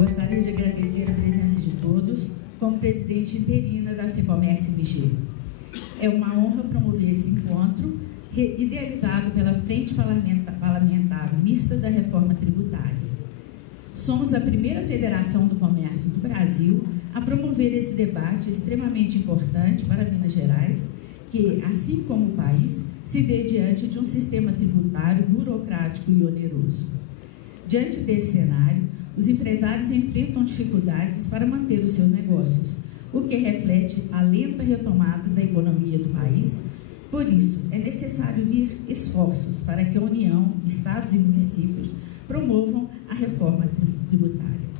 Gostaria de agradecer a presença de todos como presidente interina da FEComércio MG. É uma honra promover esse encontro, idealizado pela Frente Parlamentar Mista da Reforma Tributária. Somos a primeira federação do comércio do Brasil a promover esse debate extremamente importante para Minas Gerais, que, assim como o país, se vê diante de um sistema tributário burocrático e oneroso. Diante desse cenário, os empresários enfrentam dificuldades para manter os seus negócios, o que reflete a lenta retomada da economia do país. Por isso, é necessário unir esforços para que a União, Estados e municípios promovam a reforma tributária.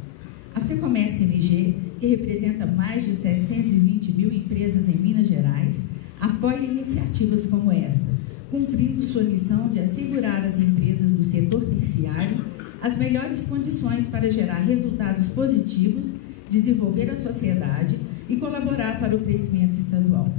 A FEComércio MG, que representa mais de 720 mil empresas em Minas Gerais, apoia iniciativas como esta, cumprindo sua missão de assegurar às empresas do setor terciário as melhores condições para gerar resultados positivos, desenvolver a sociedade e colaborar para o crescimento estadual.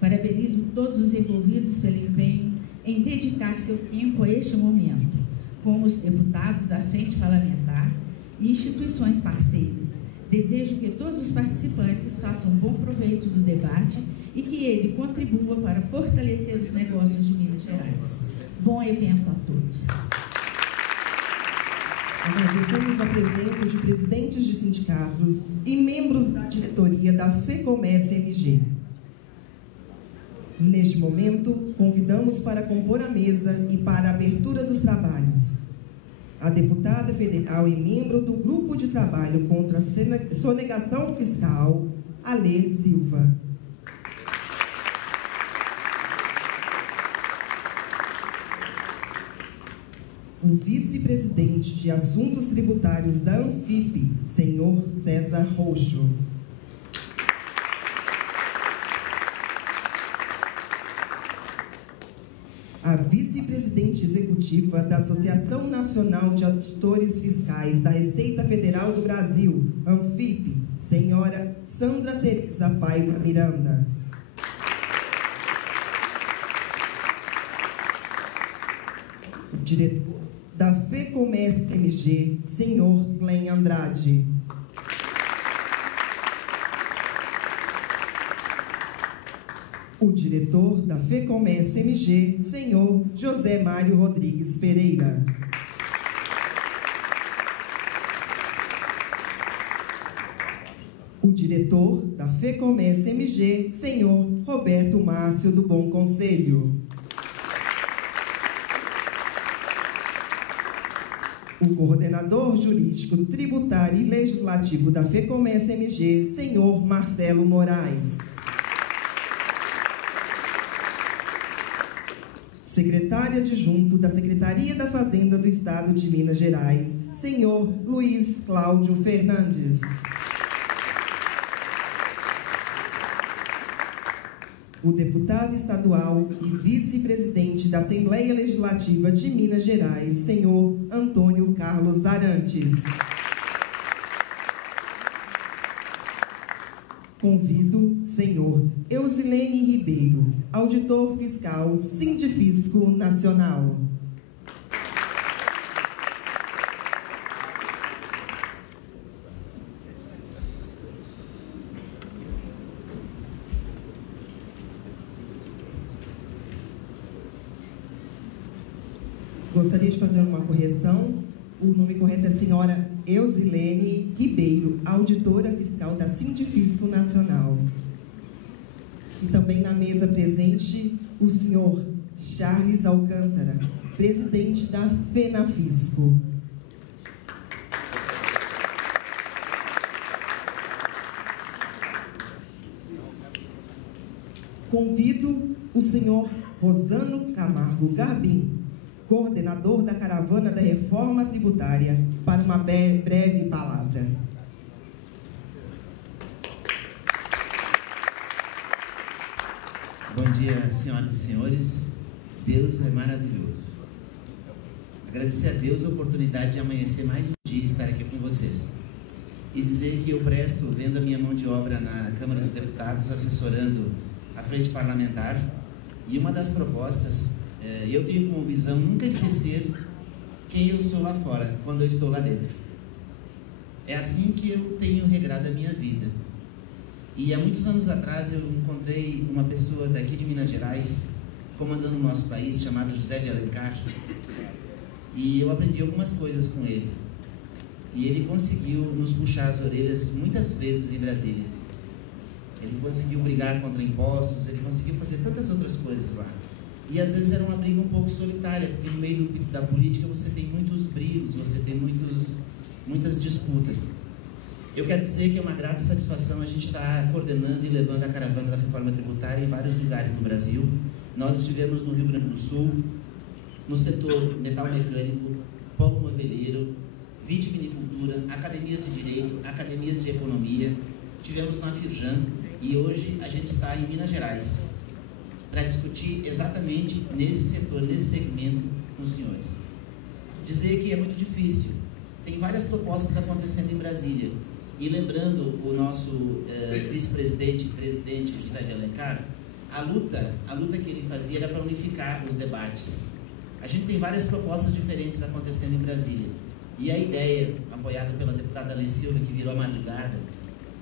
Parabenizo todos os envolvidos pelo empenho em dedicar seu tempo a este momento, como os deputados da Frente Parlamentar e instituições parceiras. Desejo que todos os participantes façam bom proveito do debate e que ele contribua para fortalecer os negócios de Minas Gerais. Bom evento a todos. Agradecemos a presença de presidentes de sindicatos e membros da diretoria da FEComércio MG. Neste momento, convidamos para compor a mesa e para a abertura dos trabalhos a deputada federal e membro do Grupo de Trabalho contra a Sonegação Fiscal, Alê Silva. O vice-presidente de Assuntos Tributários da ANFIP, senhor César Roxo. A vice-presidente executiva da Associação Nacional de Auditores Fiscais da Receita Federal do Brasil, ANFIP, senhora Sandra Teresa Paiva Miranda. O diretor da FEComércio MG, senhor Glenn Andrade. O diretor da FEComércio MG, senhor José Mário Rodrigues Pereira. O diretor da FEComércio MG, senhor Roberto Márcio do Bom Conselho. O coordenador jurídico, tributário e legislativo da FEComércio MG, senhor Marcelo Moraes. Secretário adjunto da Secretaria da Fazenda do Estado de Minas Gerais, senhor Luiz Cláudio Fernandes. O deputado estadual e vice-presidente da Assembleia Legislativa de Minas Gerais, senhor Antônio Carlos Arantes. Convido senhor Eusilene Ribeiro, auditor fiscal Sindifisco Nacional. Gostaria de fazer uma correção. O nome correto é senhora Eusilene Ribeiro, auditora fiscal da Sindifisco Nacional. E também na mesa presente o senhor Charles Alcântara, presidente da FENAFISCO. Convido o senhor Rosano Camargo Garbim, coordenador da Caravana da Reforma Tributária, para uma breve palavra. Bom dia, senhoras e senhores. Deus é maravilhoso. Agradecer a Deus a oportunidade de amanhecer mais um dia e estar aqui com vocês. E dizer que eu presto, vendo a minha mão de obra na Câmara dos Deputados, assessorando a Frente Parlamentar, e uma das propostas, eu tenho como visão nunca esquecer quem eu sou lá fora, quando eu estou lá dentro. É assim que eu tenho regrado a minha vida. E há muitos anos atrás eu encontrei uma pessoa daqui de Minas Gerais, comandando o nosso país, chamado José de Alencar, e eu aprendi algumas coisas com ele. E ele conseguiu nos puxar as orelhas muitas vezes em Brasília. Ele conseguiu brigar contra impostos, ele conseguiu fazer tantas outras coisas lá. E às vezes era uma briga um pouco solitária, porque no meio da política você tem muitos brios, você tem muitas disputas. Eu quero dizer que é uma grata satisfação a gente estar coordenando e levando a caravana da reforma tributária em vários lugares no Brasil. Nós estivemos no Rio Grande do Sul, no setor metal mecânico, polo moveleiro, vitivinicultura, academias de direito, academias de economia. Tivemos na Firjan e hoje a gente está em Minas Gerais para discutir exatamente nesse setor, nesse segmento com os senhores. Dizer que é muito difícil. Tem várias propostas acontecendo em Brasília. E lembrando o nosso vice-presidente, presidente José de Alencar, a luta que ele fazia era para unificar os debates. A gente tem várias propostas diferentes acontecendo em Brasília. E a ideia, apoiada pela deputada Alê Silva, que virou a madrugada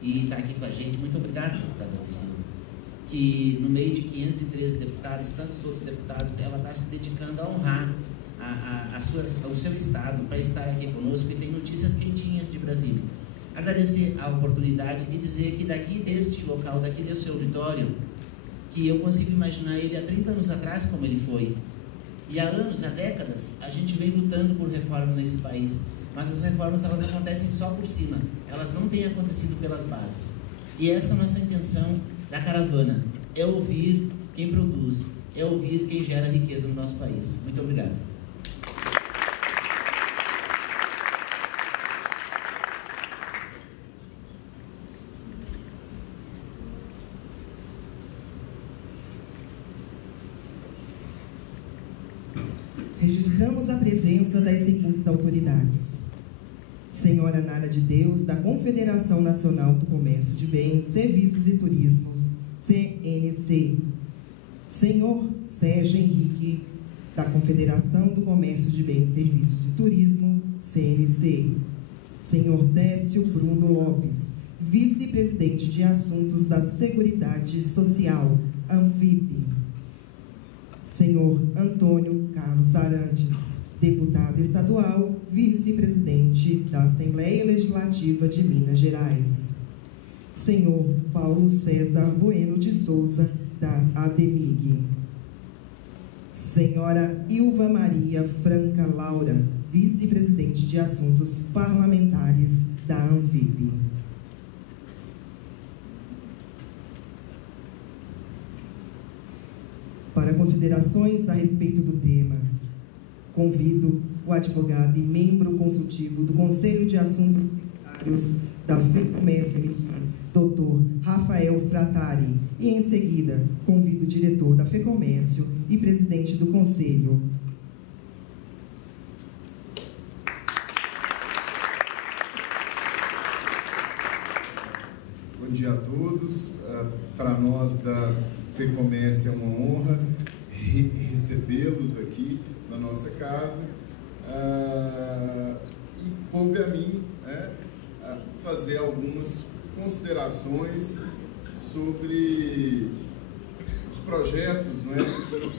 e está aqui com a gente, muito obrigado, deputada Alê Silva, que no meio de 513 deputados, tantos outros deputados, ela está se dedicando a honrar o seu estado para estar aqui conosco e tem notícias quentinhas de Brasília. Agradecer a oportunidade e dizer que daqui deste local, daqui desse auditório, que eu consigo imaginar ele há 30 anos atrás como ele foi. E há anos, há décadas, a gente vem lutando por reforma nesse país, mas as reformas elas acontecem só por cima, elas não têm acontecido pelas bases. E essa é a nossa intenção da caravana, é ouvir quem produz, é ouvir quem gera riqueza no nosso país. Muito obrigado. Registramos a presença das seguintes autoridades: Senhora Nara de Deus, da Confederação Nacional do Comércio de Bens, Serviços e Turismos, CNC. Senhor Sérgio Henrique, da Confederação do Comércio de Bens, Serviços e Turismo, CNC. Senhor Décio Bruno Lopes, Vice-Presidente de Assuntos da Seguridade Social, ANFIP. Senhor Antônio Carlos Arantes, deputado estadual, vice-presidente da Assembleia Legislativa de Minas Gerais. Senhor Paulo César Bueno de Souza, da ADEMIG. Senhora Ilva Maria Franca Laura, vice-presidente de Assuntos Parlamentares da ANVIP. Para considerações a respeito do tema, convido o advogado e membro consultivo do Conselho de Assuntos Tributários da FEComércio, Dr. Rafael Fratari, e em seguida convido o diretor da FEComércio e presidente do Conselho. Bom dia a todos. Para nós da FEComércio é uma honra recebê-los aqui na nossa casa. E coube a mim fazer algumas considerações sobre os projetos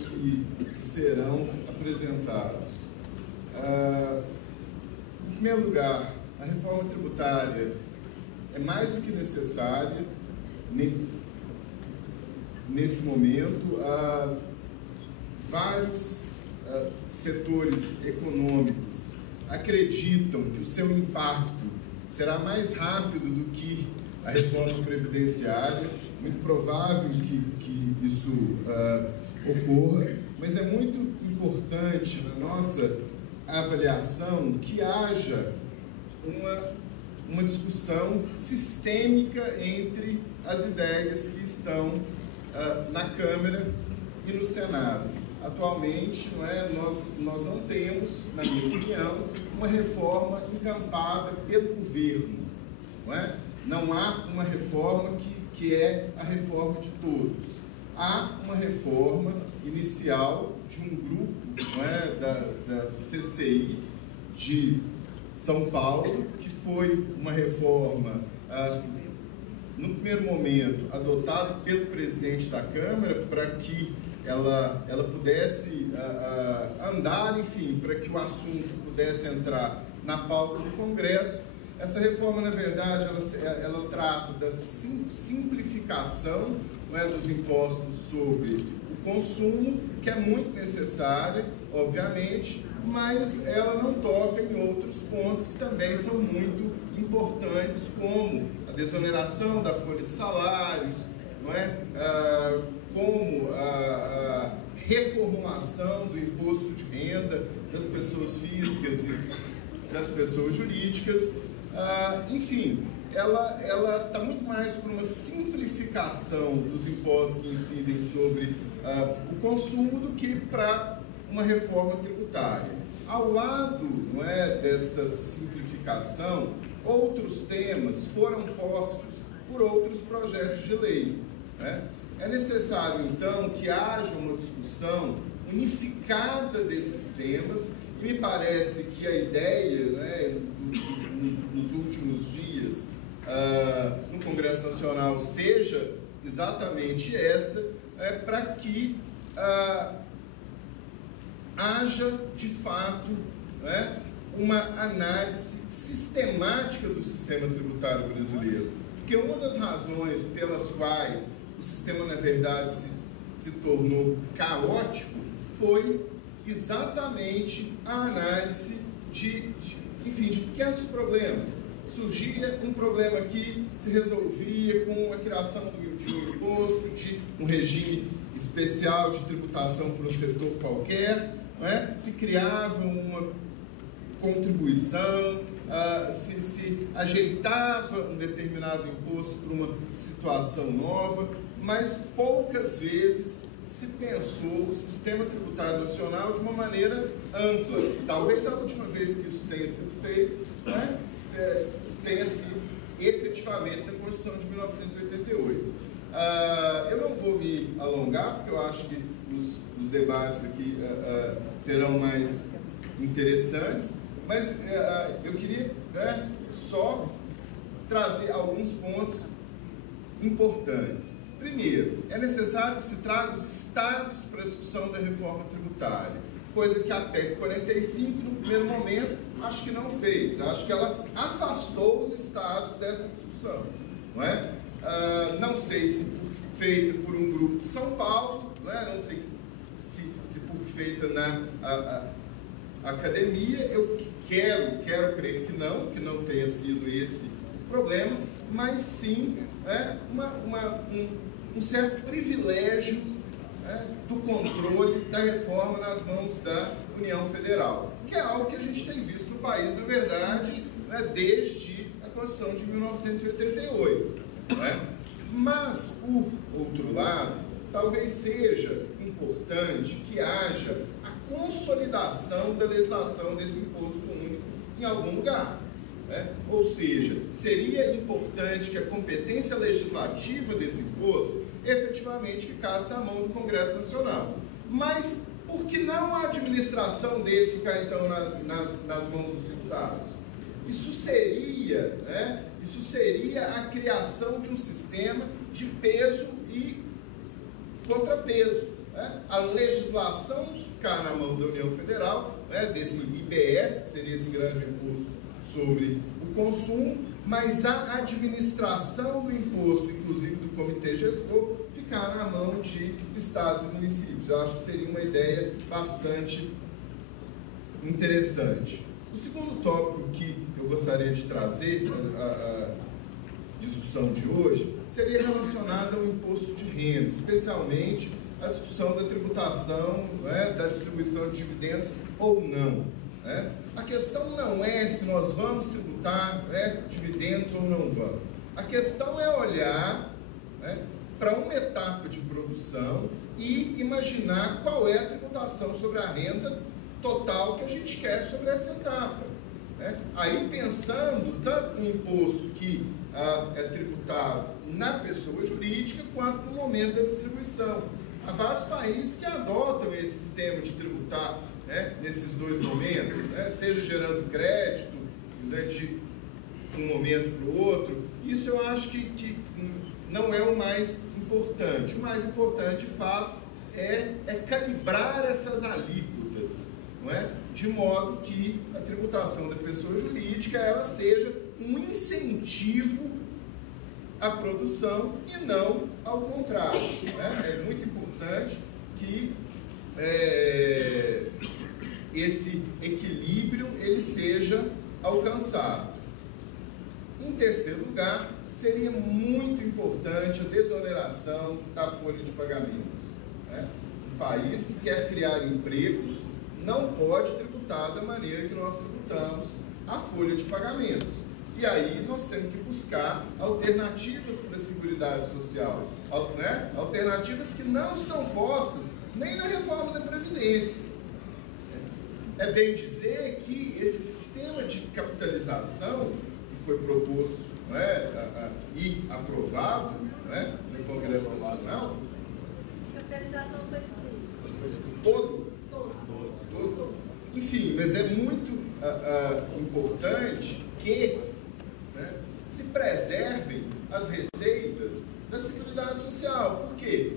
que serão apresentados. Em primeiro lugar, a reforma tributária é mais do que necessária nesse momento. Vários setores econômicos acreditam que o seu impacto será mais rápido do que a reforma previdenciária. Muito provável que isso ocorra, mas é muito importante na nossa avaliação que haja uma discussão sistêmica entre as ideias que estão na Câmara e no Senado. Atualmente, nós não temos, na minha opinião, uma reforma encampada pelo governo. Não há uma reforma que é a reforma de todos. Há uma reforma inicial de um grupo da CCI de São Paulo, que foi uma reforma, no primeiro momento, adotada pelo presidente da Câmara para que ela pudesse andar, enfim, para que o assunto pudesse entrar na pauta do Congresso. Essa reforma, na verdade, ela trata da simplificação, né, dos impostos sobre o consumo, que é muito necessária, obviamente, mas ela não toca em outros pontos que também são muito importantes, como a desoneração da folha de salários, não é? Como a reformulação do imposto de renda das pessoas físicas e das pessoas jurídicas. Enfim, ela está muito mais por uma simplificação dos impostos que incidem sobre o consumo do que para uma reforma tributária. Ao lado, não é, dessa simplificação, outros temas foram postos por outros projetos de lei, né? É necessário, então, que haja uma discussão unificada desses temas, e me parece que a ideia, né, nos últimos dias no Congresso Nacional seja exatamente essa, para que haja, de fato, né, uma análise sistemática do sistema tributário brasileiro. Porque uma das razões pelas quais o sistema, na verdade, se tornou caótico foi exatamente a análise de pequenos problemas. Surgia um problema aqui, se resolvia com a criação de um imposto, de um regime especial de tributação para um setor qualquer, não é? Se criava uma contribuição, se ajeitava um determinado imposto para uma situação nova, mas poucas vezes se pensou o sistema tributário nacional de uma maneira ampla. Talvez a última vez que isso tenha sido feito, né, tenha sido efetivamente na Constituição de 1988. Eu não vou me alongar, porque eu acho que os debates aqui serão mais interessantes, mas eu queria, né, só trazer alguns pontos importantes. Primeiro, é necessário que se traga os estados para a discussão da reforma tributária, coisa que a PEC 45, no primeiro momento, acho que não fez. Acho que ela afastou os estados dessa discussão, não é? Não sei se feita por um grupo de São Paulo, não é? Não sei se feita na academia. Eu quero crer que não tenha sido esse o problema, mas sim um certo privilégio, né, do controle da reforma nas mãos da União Federal, que é algo que a gente tem visto no país, na verdade, né, desde a Constituição de 1988. Né? Mas, por outro lado, talvez seja importante que haja a consolidação da legislação desse imposto único em algum lugar. Ou seja, seria importante que a competência legislativa desse imposto efetivamente ficasse na mão do Congresso Nacional. Mas por que não a administração dele ficar, então, nas mãos dos estados? Isso seria a criação de um sistema de peso e contrapeso. A legislação ficar na mão da União Federal, desse IBS, que seria esse grande imposto sobre o consumo, mas a administração do imposto, inclusive do comitê gestor, ficar na mão de estados e municípios. Eu acho que seria uma ideia bastante interessante. O segundo tópico que eu gostaria de trazer à discussão de hoje seria relacionado ao imposto de renda, especialmente a discussão da tributação, da distribuição de dividendos ou não. A questão não é se nós vamos tributar dividendos ou não vamos. A questão é olhar para uma etapa de produção e imaginar qual é a tributação sobre a renda total que a gente quer sobre essa etapa. Aí pensando tanto no imposto que é tributado na pessoa jurídica quanto no momento da distribuição. Há vários países que adotam esse sistema de tributar nesses dois momentos, seja gerando crédito né, de um momento para o outro, isso eu acho que não é o mais importante. O mais importante, de fato, é calibrar essas alíquotas, não é? De modo que a tributação da pessoa jurídica ela seja um incentivo à produção e não ao contrário, né? É muito importante que esse equilíbrio ele seja alcançado. Em terceiro lugar, seria muito importante a desoneração da folha de pagamentos, né? Um país que quer criar empregos não pode tributar da maneira que nós tributamos a folha de pagamentos. E aí nós temos que buscar alternativas para a Seguridade Social, né? Alternativas que não estão postas nem na reforma da Previdência. É bem dizer que esse sistema de capitalização que foi proposto, não é, e aprovado, não é, no Congresso Nacional, capitalização foi excluída. Todo. Enfim, mas é muito importante que, né, se preservem as receitas da Seguridade Social. Por quê?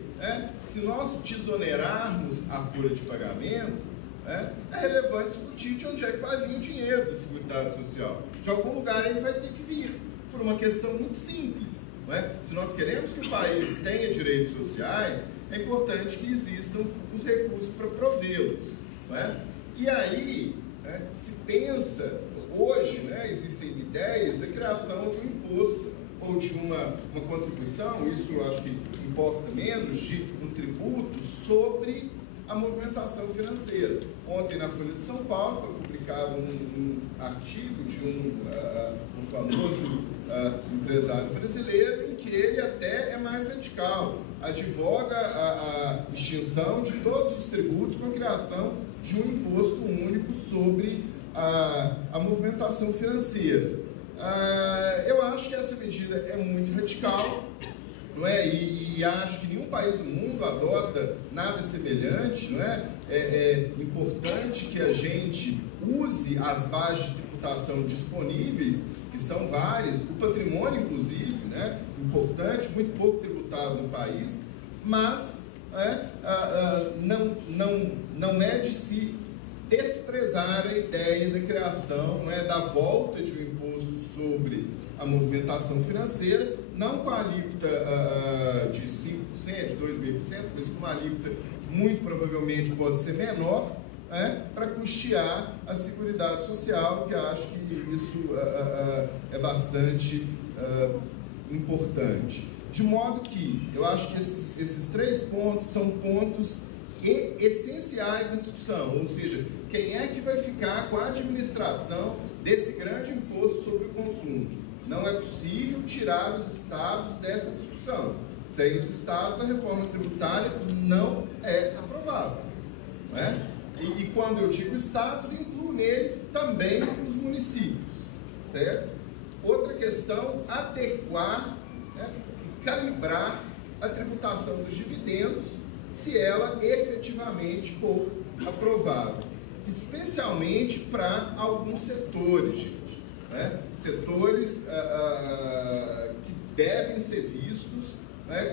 Se nós desonerarmos a folha de pagamento, é relevante discutir de onde é que vai vir o dinheiro da Seguridade Social. De algum lugar ele vai ter que vir, por uma questão muito simples. Não é? Se nós queremos que o país tenha direitos sociais, é importante que existam os recursos para provê-los. Não é? E aí, se pensa, hoje, né, existem ideias da criação de um imposto ou de uma contribuição, isso eu acho que importa menos, de um tributo sobre a movimentação financeira. Ontem, na Folha de São Paulo, foi publicado um artigo de um famoso empresário brasileiro, em que ele até é mais radical, advoga a extinção de todos os tributos com a criação de um imposto único sobre a movimentação financeira. Eu acho que essa medida é muito radical, não é? E acho que nenhum país do mundo adota nada semelhante, não é? É importante que a gente use as bases de tributação disponíveis, que são várias, o patrimônio, inclusive, né? Importante, muito pouco tributado no país, mas não é de se desprezar a ideia da criação, não é, da volta de um imposto sobre a movimentação financeira, não com a alíquota de 5%, de 2,5%, mas com uma alíquota muito provavelmente pode ser menor, para custear a Seguridade Social, que acho que isso é bastante importante. De modo que eu acho que esses três pontos são pontos essenciais na discussão, ou seja, quem é que vai ficar com a administração desse grande imposto sobre o consumo? Não é possível tirar os estados dessa discussão. Sem os estados, a reforma tributária não é aprovada. Não é? E quando eu digo estados, incluo nele também os municípios. Certo? Outra questão, adequar, calibrar a tributação dos dividendos, se ela efetivamente for aprovada. Especialmente para alguns setores, gente. Setores que devem ser vistos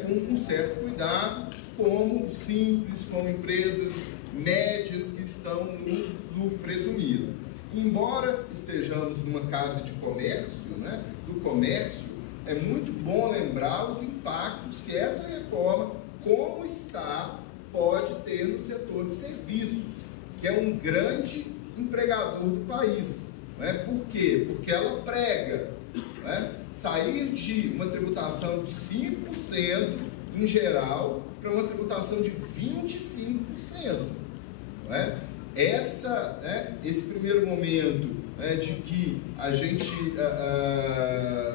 com um certo cuidado, como simples, como empresas médias que estão no lucro presumido. Embora estejamos numa casa de comércio, do comércio, é muito bom lembrar os impactos que essa reforma, como está, pode ter no setor de serviços, que é um grande empregador do país. Por quê? Porque ela prega sair de uma tributação de 5% em geral para uma tributação de 25%. Esse primeiro momento de que a gente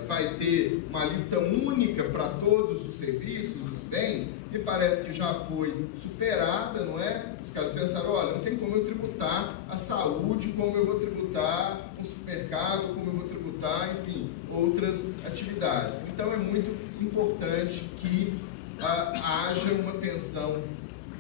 vai ter uma alíquota única para todos os serviços, os bens, me parece que já foi superada, não é? Os caras pensaram, olha, não tem como eu tributar a saúde, como eu vou tributar um supermercado, como eu vou tributar, enfim, outras atividades. Então é muito importante que haja uma atenção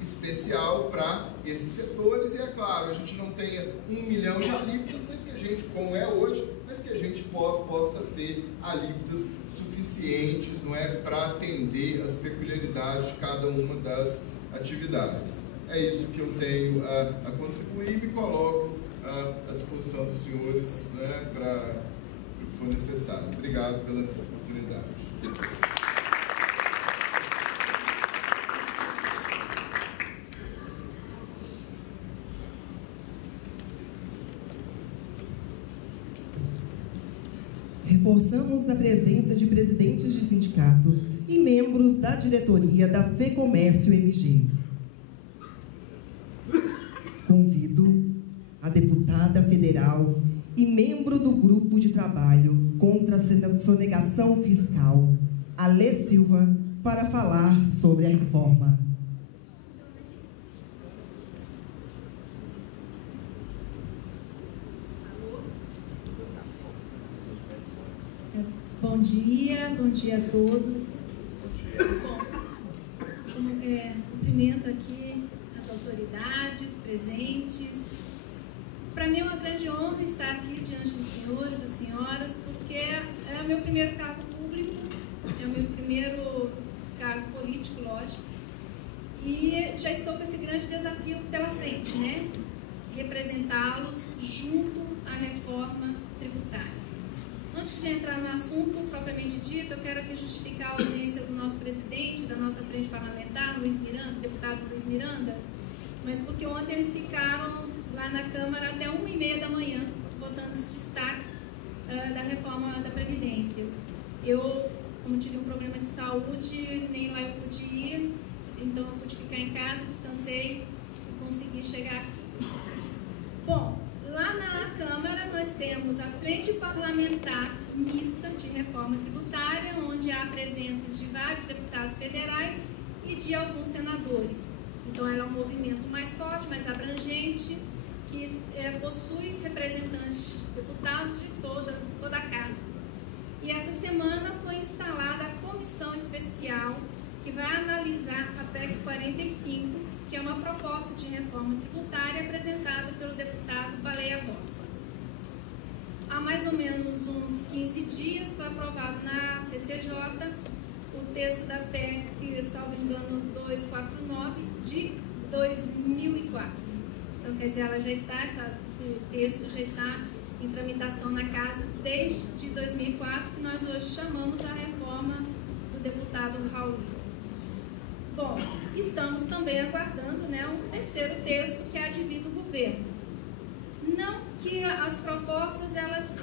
especial para esses setores. E é claro, a gente não tenha 1 milhão de alíquotas, mas que a gente, como é hoje, mas que a gente possa ter alíquotas suficientes, não é, para atender as peculiaridades de cada uma das atividades. É isso que eu tenho a contribuir e me coloco à disposição dos senhores, né, para o que for necessário. Obrigado pela oportunidade. Reforçamos a presença de presidentes de sindicatos e membros da diretoria da FEComércio MG. Convido a deputada federal e membro do grupo de trabalho contra a sonegação fiscal, Alê Silva, para falar sobre a reforma. Bom dia a todos. Bom, cumprimento aqui as autoridades presentes. Para mim é uma grande honra estar aqui diante dos senhores, das senhoras, porque é o meu primeiro cargo público, é o meu primeiro cargo político, lógico, e já estou com esse grande desafio pela frente, né? Representá-los junto à reforma tributária. Antes de entrar no assunto propriamente dito, eu quero aqui justificar a ausência do nosso presidente, da nossa frente parlamentar, Luiz Miranda, deputado Luiz Miranda, mas porque ontem eles ficaram lá na Câmara até 1h30 da manhã, votando os destaques da reforma da Previdência. Eu, como tive um problema de saúde, nem lá eu pude ir, então eu pude ficar em casa, descansei e consegui chegar aqui. Bom, lá na Câmara nós temos a Frente Parlamentar Mista de Reforma Tributária, onde há a presença de vários deputados federais e de alguns senadores. Então ela é um movimento mais forte, mais abrangente, que possui representantes deputados de toda a casa. E essa semana foi instalada a comissão especial que vai analisar a PEC 45, que é uma proposta de reforma tributária apresentada pelo deputado Baleia Rossi. Há mais ou menos uns 15 dias foi aprovado na CCJ o texto da PEC, salvo engano, 249 de 2004. Então, quer dizer, ela já está, esse texto já está em tramitação na casa desde 2004, que nós hoje chamamos a reforma do deputado Raul. Bom, estamos também aguardando, né, um terceiro texto, que é a de vir do governo. Não que as propostas elas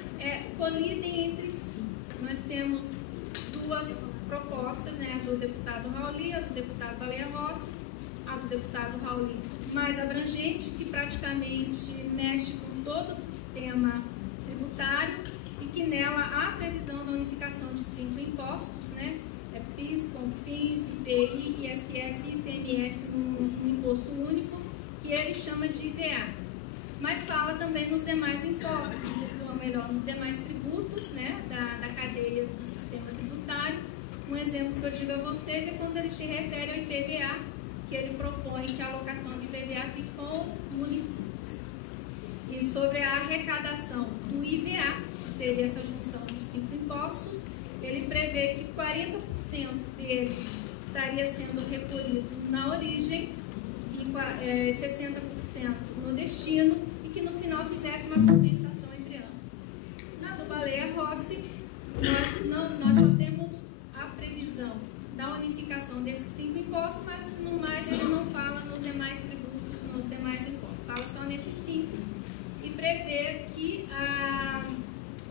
colidem entre si. Nós temos duas propostas, né, a do deputado Raul, a do deputado Baleia Rossi, a do deputado Raul mais abrangente, que praticamente mexe com todo o sistema tributário e que nela há a previsão da unificação de 5 impostos, né? PIS, CONFINS, IPI, ISS e ICMS no imposto único, que ele chama de IVA. Mas fala também nos demais impostos, então, melhor, nos demais tributos, né, da cadeia do sistema tributário. Um exemplo que eu digo a vocês é quando ele se refere ao IPVA, que ele propõe que a alocação de IPVA fique com os municípios. E sobre a arrecadação do IVA, que seria essa junção dos 5 impostos, ele prevê que 40% dele estaria sendo recolhido na origem e 60% no destino, e que no final fizesse uma compensação entre ambos. Na do Baleia Rossi, nós só temos a previsão da unificação desses 5 impostos, mas no mais ele não fala nos demais tributos, nos demais impostos, fala só nesses 5, e prevê que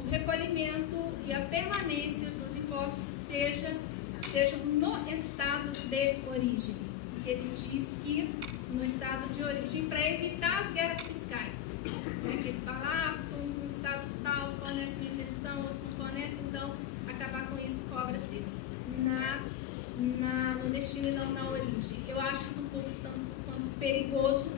o recolhimento e a permanência dos impostos sejam no estado de origem. Ele diz que no estado de origem, para evitar as guerras fiscais, né? Que ele fala, um estado tal fornece uma isenção, outro não fornece, então acabar com isso, cobra-se no destino e não na origem. Eu acho isso um pouco tanto quanto perigoso,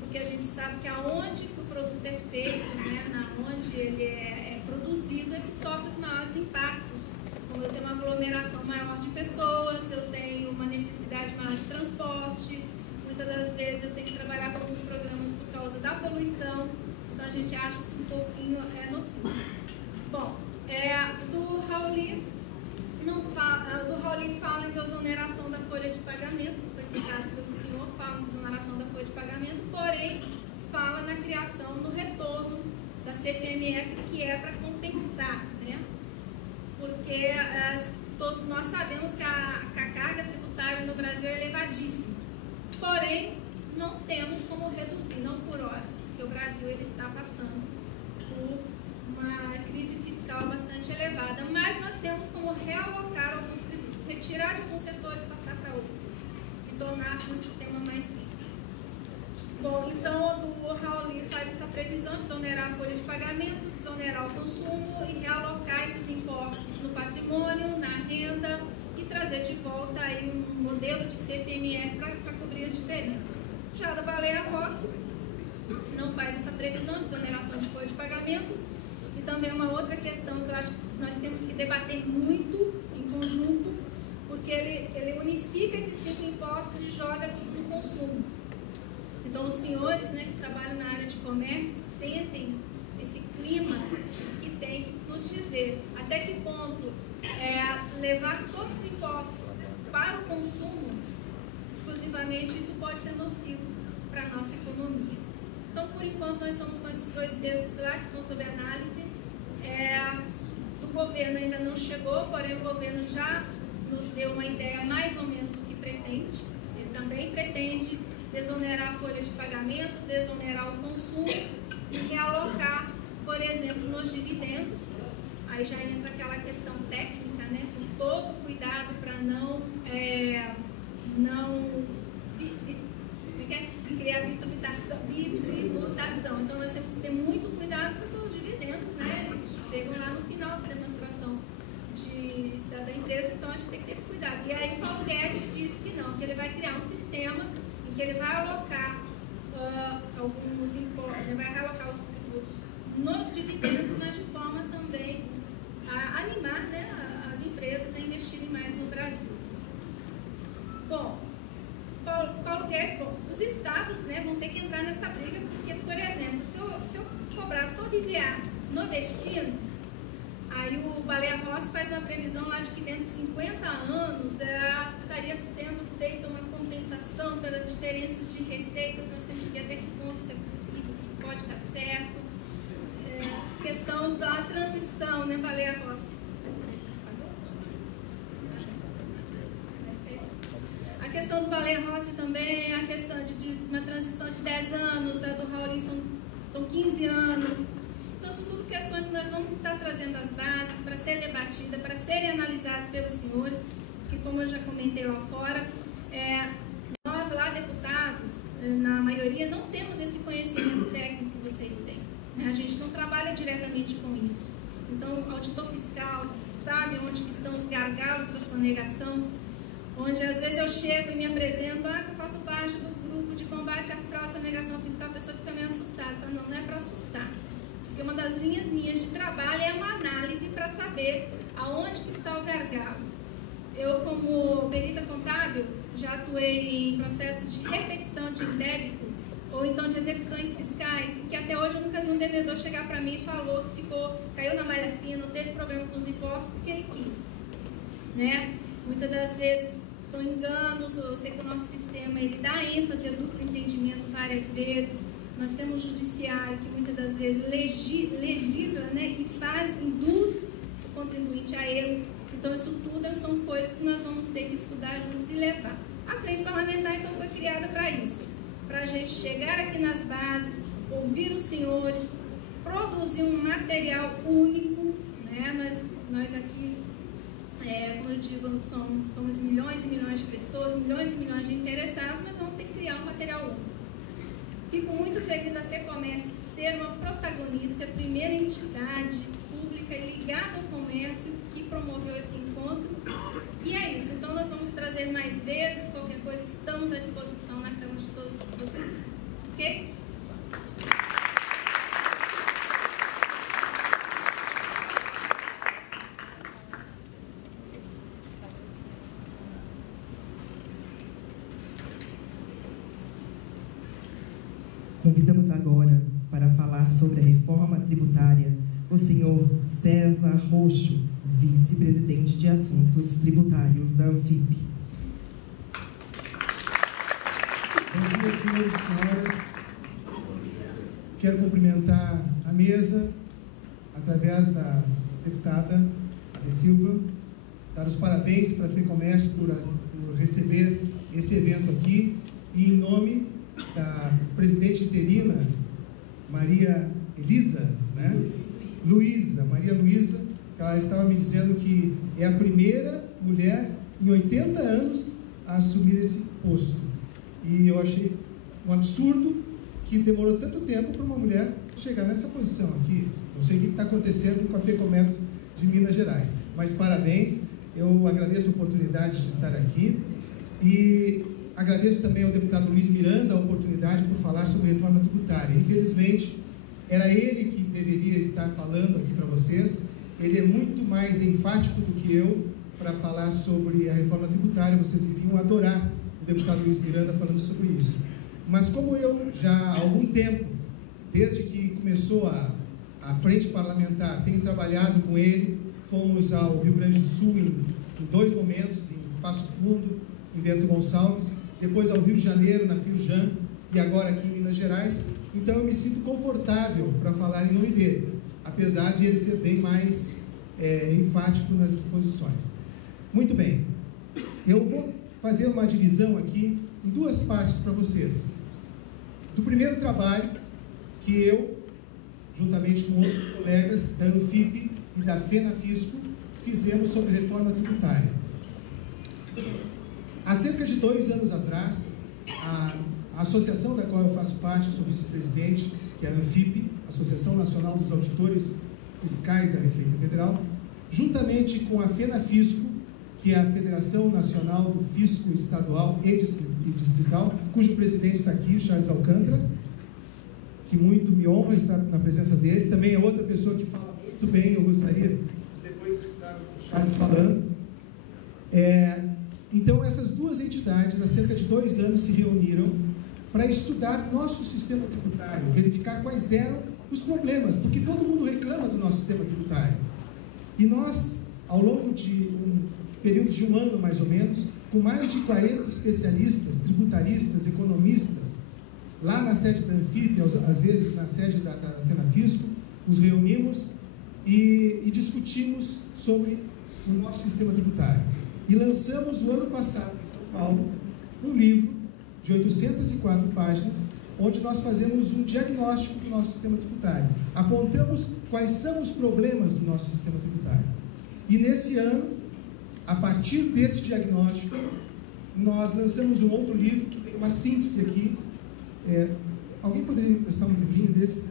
porque a gente sabe que aonde que o produto é feito, né, onde ele é produzido, é que sofre os maiores impactos. Como eu tenho uma aglomeração maior de pessoas, eu tenho uma necessidade maior de transporte, um Muitas das vezes eu tenho que trabalhar com alguns programas por causa da poluição, então a gente acha isso um pouquinho nocivo. Bom, do Rauli fala em desoneração da folha de pagamento, que foi citado pelo senhor, fala em desoneração da folha de pagamento, porém fala na criação, no retorno da CPMF, que é para compensar, né? Porque todos nós sabemos que a carga tributária no Brasil é elevadíssima, porém não temos como reduzir, não por hora, porque o Brasil ele está passando por uma crise fiscal bastante elevada, mas nós temos como realocar alguns tributos, retirar de alguns setores, passar para outros e tornar assim um sistema mais simples. Bom, então o Rauli faz essa previsão de desonerar a folha de pagamento, desonerar o consumo e realocar esses impostos no patrimônio, na renda e trazer de volta aí um modelo de CPMF para cobrir as diferenças. Já da Baleia Rossi não faz essa previsão de desoneração de folha de pagamento. E também uma outra questão que eu acho que nós temos que debater muito em conjunto, porque ele unifica esses 5 impostos e joga tudo no consumo. Então, os senhores, né, que trabalham na área de comércio sentem esse clima que tem que nos dizer até que ponto levar todos os impostos para o consumo, exclusivamente, isso pode ser nocivo para a nossa economia. Então, por enquanto, nós estamos com esses 2 textos lá que estão sob análise. O governo ainda não chegou, porém o governo já nos deu uma ideia mais ou menos do que pretende. Ele também pretende desonerar a folha de pagamento, desonerar o consumo e realocar, por exemplo, nos dividendos. Aí já entra aquela questão técnica, né? Com todo cuidado para não criar tributação. Então nós temos que ter muito cuidado com os dividendos, né? Eles chegam lá no final da demonstração da empresa, então acho que tem que ter esse cuidado. E aí o Paulo Guedes disse que não, que ele vai criar um sistema em que ele vai alocar alguns impostos, ele vai realocar os tributos nos dividendos, mas de forma também a animar, né, as empresas a investirem mais no Brasil. Bom, Paulo Guedes, os estados, né, vão ter que entrar nessa briga, porque, por exemplo, se eu cobrar todo IVA no destino, aí o Baleia Rossi faz uma previsão lá de que dentro de 50 anos estaria sendo feita uma compensação pelas diferenças de receitas. Nós temos que ver até que ponto isso é possível, que isso pode dar certo. Questão da transição, né, Baleia Rossi? A questão do Baleia Rossi também, a questão de uma transição de 10 anos, a do Rauli são 15 anos. Então, são tudo questões que nós vamos estar trazendo as bases para ser debatida, para serem analisadas pelos senhores, que, como eu já comentei lá fora, nós lá, deputados, na maioria, não temos esse conhecimento técnico que vocês têm. Né? A gente não trabalha diretamente com isso. Então, o auditor fiscal sabe onde que estão os gargalos da sonegação, onde às vezes eu chego e me apresento, que eu faço parte do grupo de combate à fraude e sonegação fiscal, a pessoa fica meio assustada, fala, não é para assustar. Porque uma das linhas minhas de trabalho é uma análise para saber aonde que está o gargalo. Eu, como perita contábil, já atuei em processos de repetição de débito ou então de execuções fiscais, que até hoje eu nunca vi um devedor chegar para mim e falou que caiu na malha fina, não teve problema com os impostos porque ele quis. Né? Muitas das vezes são enganos, eu sei que o nosso sistema ele dá ênfase a duplo entendimento várias vezes. Nós temos um judiciário que muitas das vezes legisla, né, e induz o contribuinte a erro. Então, isso tudo são coisas que nós vamos ter que estudar juntos e levar. A frente parlamentar, então, foi criada para isso, para a gente chegar aqui nas bases, ouvir os senhores, produzir um material único, né? Nós aqui, como eu digo, somos milhões e milhões de pessoas, milhões e milhões de interessados, mas vamos ter que criar um material único. Fico muito feliz da FEComércio ser uma protagonista, a primeira entidade pública ligada ao comércio que promoveu esse encontro. E é isso, então nós vamos trazer mais vezes, qualquer coisa, estamos à disposição na Câmara de todos vocês. Ok? Convidamos agora para falar sobre a reforma tributária o senhor César Roxo, vice-presidente de Assuntos Tributários da ANFIP. Bom dia, senhores e senhoras. Quero cumprimentar a mesa, através da deputada Ade Silva, dar os parabéns para a FEComércio por receber esse evento aqui, e em nome da presidente interina, Maria Luísa, ela estava me dizendo que é a primeira mulher em 80 anos a assumir esse posto. E eu achei um absurdo que demorou tanto tempo para uma mulher chegar nessa posição aqui. Não sei o que está acontecendo com a FEComércio de Minas Gerais, mas parabéns, eu agradeço a oportunidade de estar aqui e agradeço também ao deputado Luiz Miranda a oportunidade por falar sobre reforma tributária. Infelizmente, era ele que deveria estar falando aqui para vocês. Ele é muito mais enfático do que eu para falar sobre a reforma tributária. Vocês iriam adorar o deputado Luiz Miranda falando sobre isso. Mas como eu já há algum tempo, desde que começou a frente parlamentar, tenho trabalhado com ele, fomos ao Rio Grande do Sul em 2 momentos, em Passo Fundo, em Bento Gonçalves, depois ao Rio de Janeiro, na Firjan, e agora aqui em Minas Gerais. Então eu me sinto confortável para falar em nome dele, apesar de ele ser bem mais enfático nas exposições. Muito bem, eu vou fazer uma divisão aqui em 2 partes para vocês. Do primeiro trabalho que eu, juntamente com outros colegas da ANFIP e da FENAFISCO, fizemos sobre reforma tributária. Há cerca de 2 anos atrás, a associação da qual eu faço parte, sou vice-presidente, que é a ANFIP, Associação Nacional dos Auditores Fiscais da Receita Federal, juntamente com a FENAFISCO, que é a Federação Nacional do Fisco Estadual e Distrital, cujo presidente está aqui, Charles Alcântara, que muito me honra estar na presença dele. Também é outra pessoa que fala muito bem, eu gostaria de depois escutar o Charles falando. Então, essas 2 entidades, há cerca de 2 anos, se reuniram para estudar nosso sistema tributário, verificar quais eram os problemas, porque todo mundo reclama do nosso sistema tributário. E nós, ao longo de um período de 1 ano, mais ou menos, com mais de 40 especialistas, tributaristas, economistas, lá na sede da ANFIP, às vezes na sede da FENAFISCO, nos reunimos e discutimos sobre o nosso sistema tributário. E lançamos no ano passado, em São Paulo, um livro de 804 páginas, onde nós fazemos um diagnóstico do nosso sistema tributário. Apontamos quais são os problemas do nosso sistema tributário. E nesse ano, a partir desse diagnóstico, nós lançamos um outro livro que tem uma síntese aqui. Alguém poderia me prestar um livrinho desse?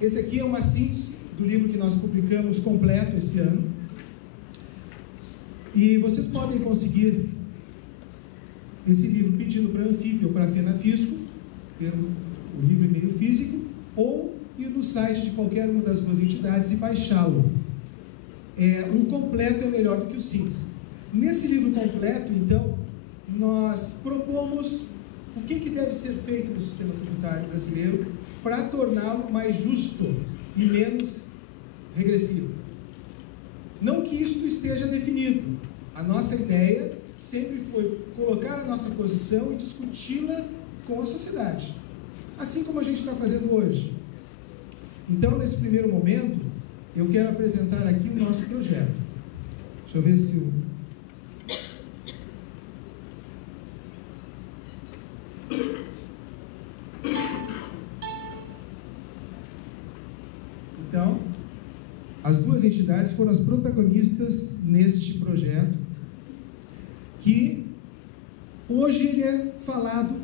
Esse aqui é uma síntese do livro que nós publicamos completo esse ano. E vocês podem conseguir esse livro pedindo para a ANFIP ou para a FENAFISCO, ter o livro em meio físico, ou ir no site de qualquer uma das 2 entidades e baixá-lo. O completo é melhor do que o síntese. Nesse livro completo, então, nós propomos o que deve ser feito no sistema tributário brasileiro para torná-lo mais justo e menos regressivo. Não que isto esteja definido. A nossa ideia sempre foi colocar a nossa posição e discuti-la com a sociedade, assim como a gente está fazendo hoje. Então, nesse primeiro momento, eu quero apresentar aqui o nosso projeto. Deixa eu ver se o... Então, as 2 entidades foram as protagonistas neste projeto, que hoje ele é falado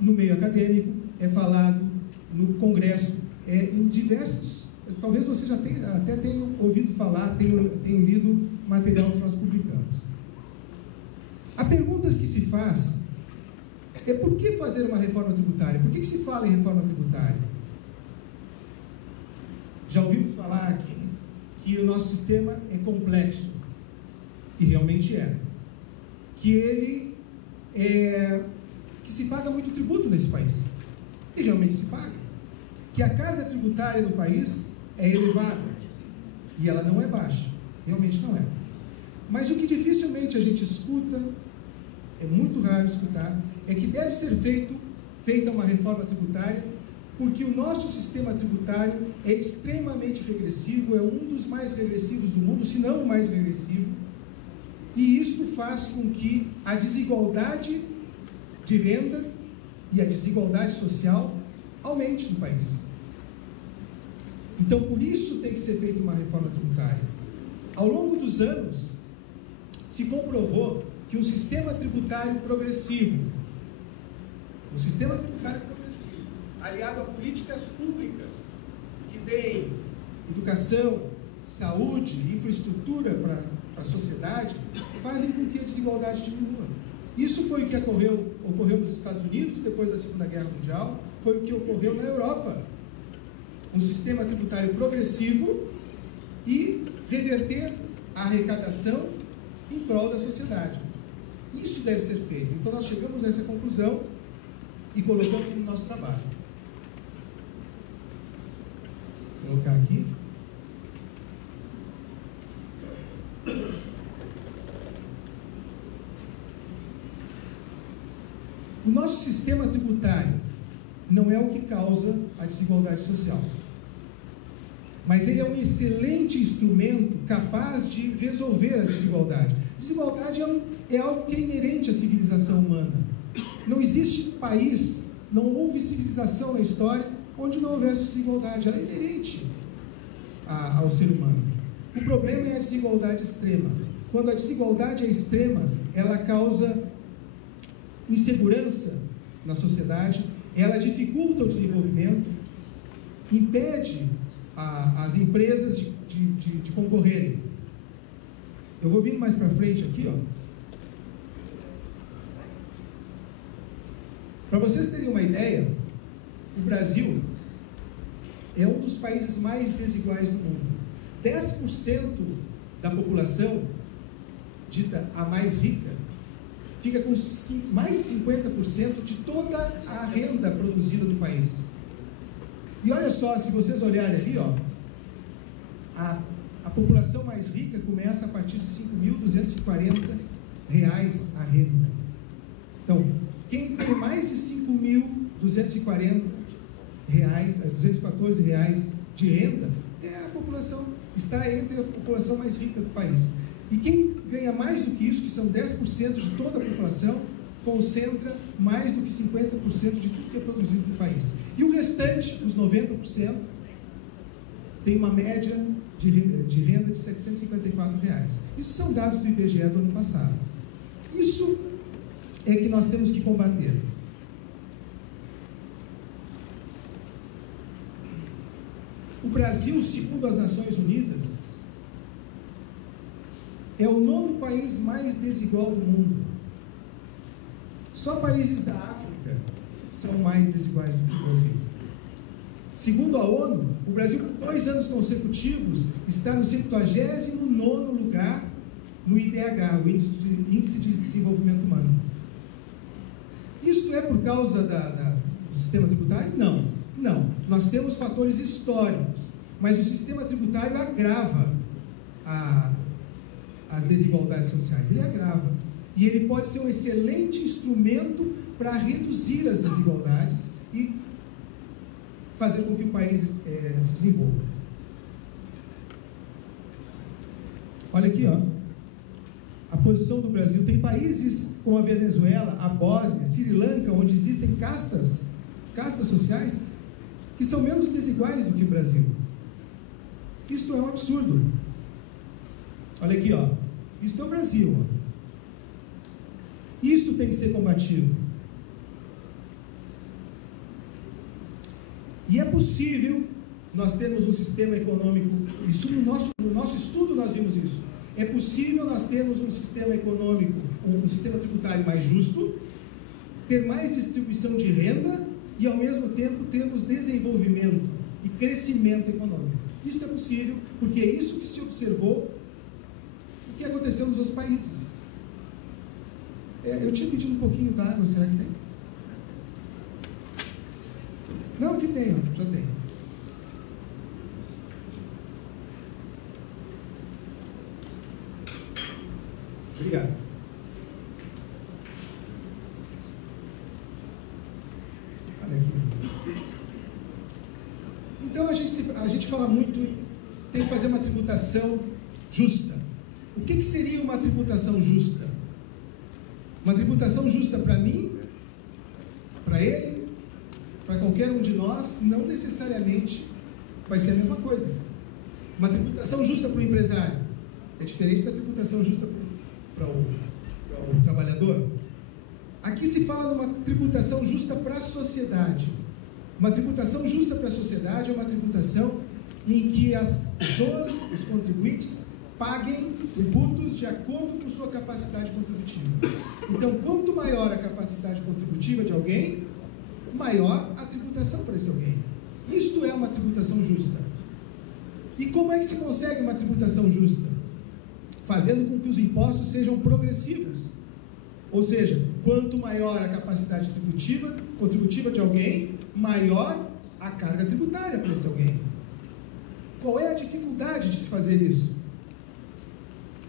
no meio acadêmico, é falado no Congresso, em diversos... Talvez você já até tenha ouvido falar, tenha lido o material que nós publicamos. A pergunta que se faz é: por que fazer uma reforma tributária? Por que se fala em reforma tributária? Já ouvimos falar aqui que o nosso sistema é complexo, e realmente é. Que ele que se paga muito tributo nesse país. E realmente se paga. Que a carga tributária no país é elevada. E ela não é baixa. Realmente não é. Mas o que dificilmente a gente escuta, é muito raro escutar, é que deve ser feita uma reforma tributária, porque o nosso sistema tributário é extremamente regressivo, é um dos mais regressivos do mundo, se não o mais regressivo, e isto faz com que a desigualdade de renda e a desigualdade social aumente no país. Então, por isso tem que ser feita uma reforma tributária. Ao longo dos anos, se comprovou que um sistema tributário progressivo, aliado a políticas públicas que deem educação, saúde, infraestrutura para a sociedade, fazem com que a desigualdade diminua. Isso foi o que ocorreu nos Estados Unidos depois da Segunda Guerra Mundial, foi o que ocorreu na Europa. Um sistema tributário progressivo e reverter a arrecadação em prol da sociedade. Isso deve ser feito. Então nós chegamos a essa conclusão e colocamos no nosso trabalho. Vou colocar aqui. O nosso sistema tributário não é o que causa a desigualdade social, mas ele é um excelente instrumento capaz de resolver a desigualdade. Desigualdade é algo que é inerente à civilização humana. Não existe país, não houve civilização na história onde não houvesse desigualdade. Ela é inerente ao ser humano. O problema é a desigualdade extrema. Quando a desigualdade é extrema, ela causa insegurança na sociedade, ela dificulta o desenvolvimento, impede as empresas de concorrerem. Eu vou vir mais para frente aqui, ó. Para vocês terem uma ideia, o Brasil é um dos países mais desiguais do mundo. 10% da população, dita a mais rica, fica com mais de 50% de toda a renda produzida do país. E olha só, se vocês olharem ali, ó, a população mais rica começa a partir de R$ 5.240 a renda. Então, quem tem mais de R$ 5.214 de renda está entre a população mais rica do país. E quem ganha mais do que isso, que são 10% de toda a população, concentra mais do que 50% de tudo que é produzido no país. E o restante, os 90%, tem uma média de renda de R$ 754. Isso são dados do IBGE do ano passado. Isso é que nós temos que combater. O Brasil, segundo as Nações Unidas, é o 9º país mais desigual do mundo. Só países da África são mais desiguais do que o Brasil. Segundo a ONU, o Brasil, por 2 anos consecutivos, está no 79º lugar no IDH, o Índice de Desenvolvimento Humano. Isto é por causa do sistema tributário? Não. Não. Nós temos fatores históricos, mas o sistema tributário agrava as desigualdades sociais. Ele agrava. E ele pode ser um excelente instrumento para reduzir as desigualdades e fazer com que o país se desenvolva. Olha aqui, ó. A posição do Brasil. Tem países como a Venezuela, a Bósnia, Sri Lanka, onde existem castas sociais, que são menos desiguais do que o Brasil. Isto é um absurdo. Olha aqui, ó. Isto é o Brasil, ó. Isso tem que ser combatido. E é possível nós termos um sistema econômico, isso no nosso estudo nós vimos isso. É possível nós termos um sistema econômico, um sistema tributário mais justo, ter mais distribuição de renda e ao mesmo tempo termos desenvolvimento e crescimento econômico. Isso é possível porque é isso que se observou o que aconteceu nos outros países. Eu tinha pedido um pouquinho d'água, será que tem? tenho, já tenho. Obrigado. Olha aqui. Então a gente fala muito em tem que fazer uma tributação justa. O que seria uma tributação justa? Uma tributação justa para mim, para ele, para qualquer um de nós, não necessariamente vai ser a mesma coisa. Uma tributação justa para o empresário é diferente da tributação justa para o trabalhador. Aqui se fala de uma tributação justa para a sociedade. Uma tributação justa para a sociedade é uma tributação em que as pessoas, os contribuintes, paguem tributos de acordo com sua capacidade contributiva. Então, quanto maior a capacidade contributiva de alguém, maior a tributação para esse alguém. Isto é uma tributação justa. E como é que se consegue uma tributação justa? Fazendo com que os impostos sejam progressivos. Ou seja, quanto maior a capacidade contributiva de alguém, maior a carga tributária para esse alguém. Qual é a dificuldade de se fazer isso?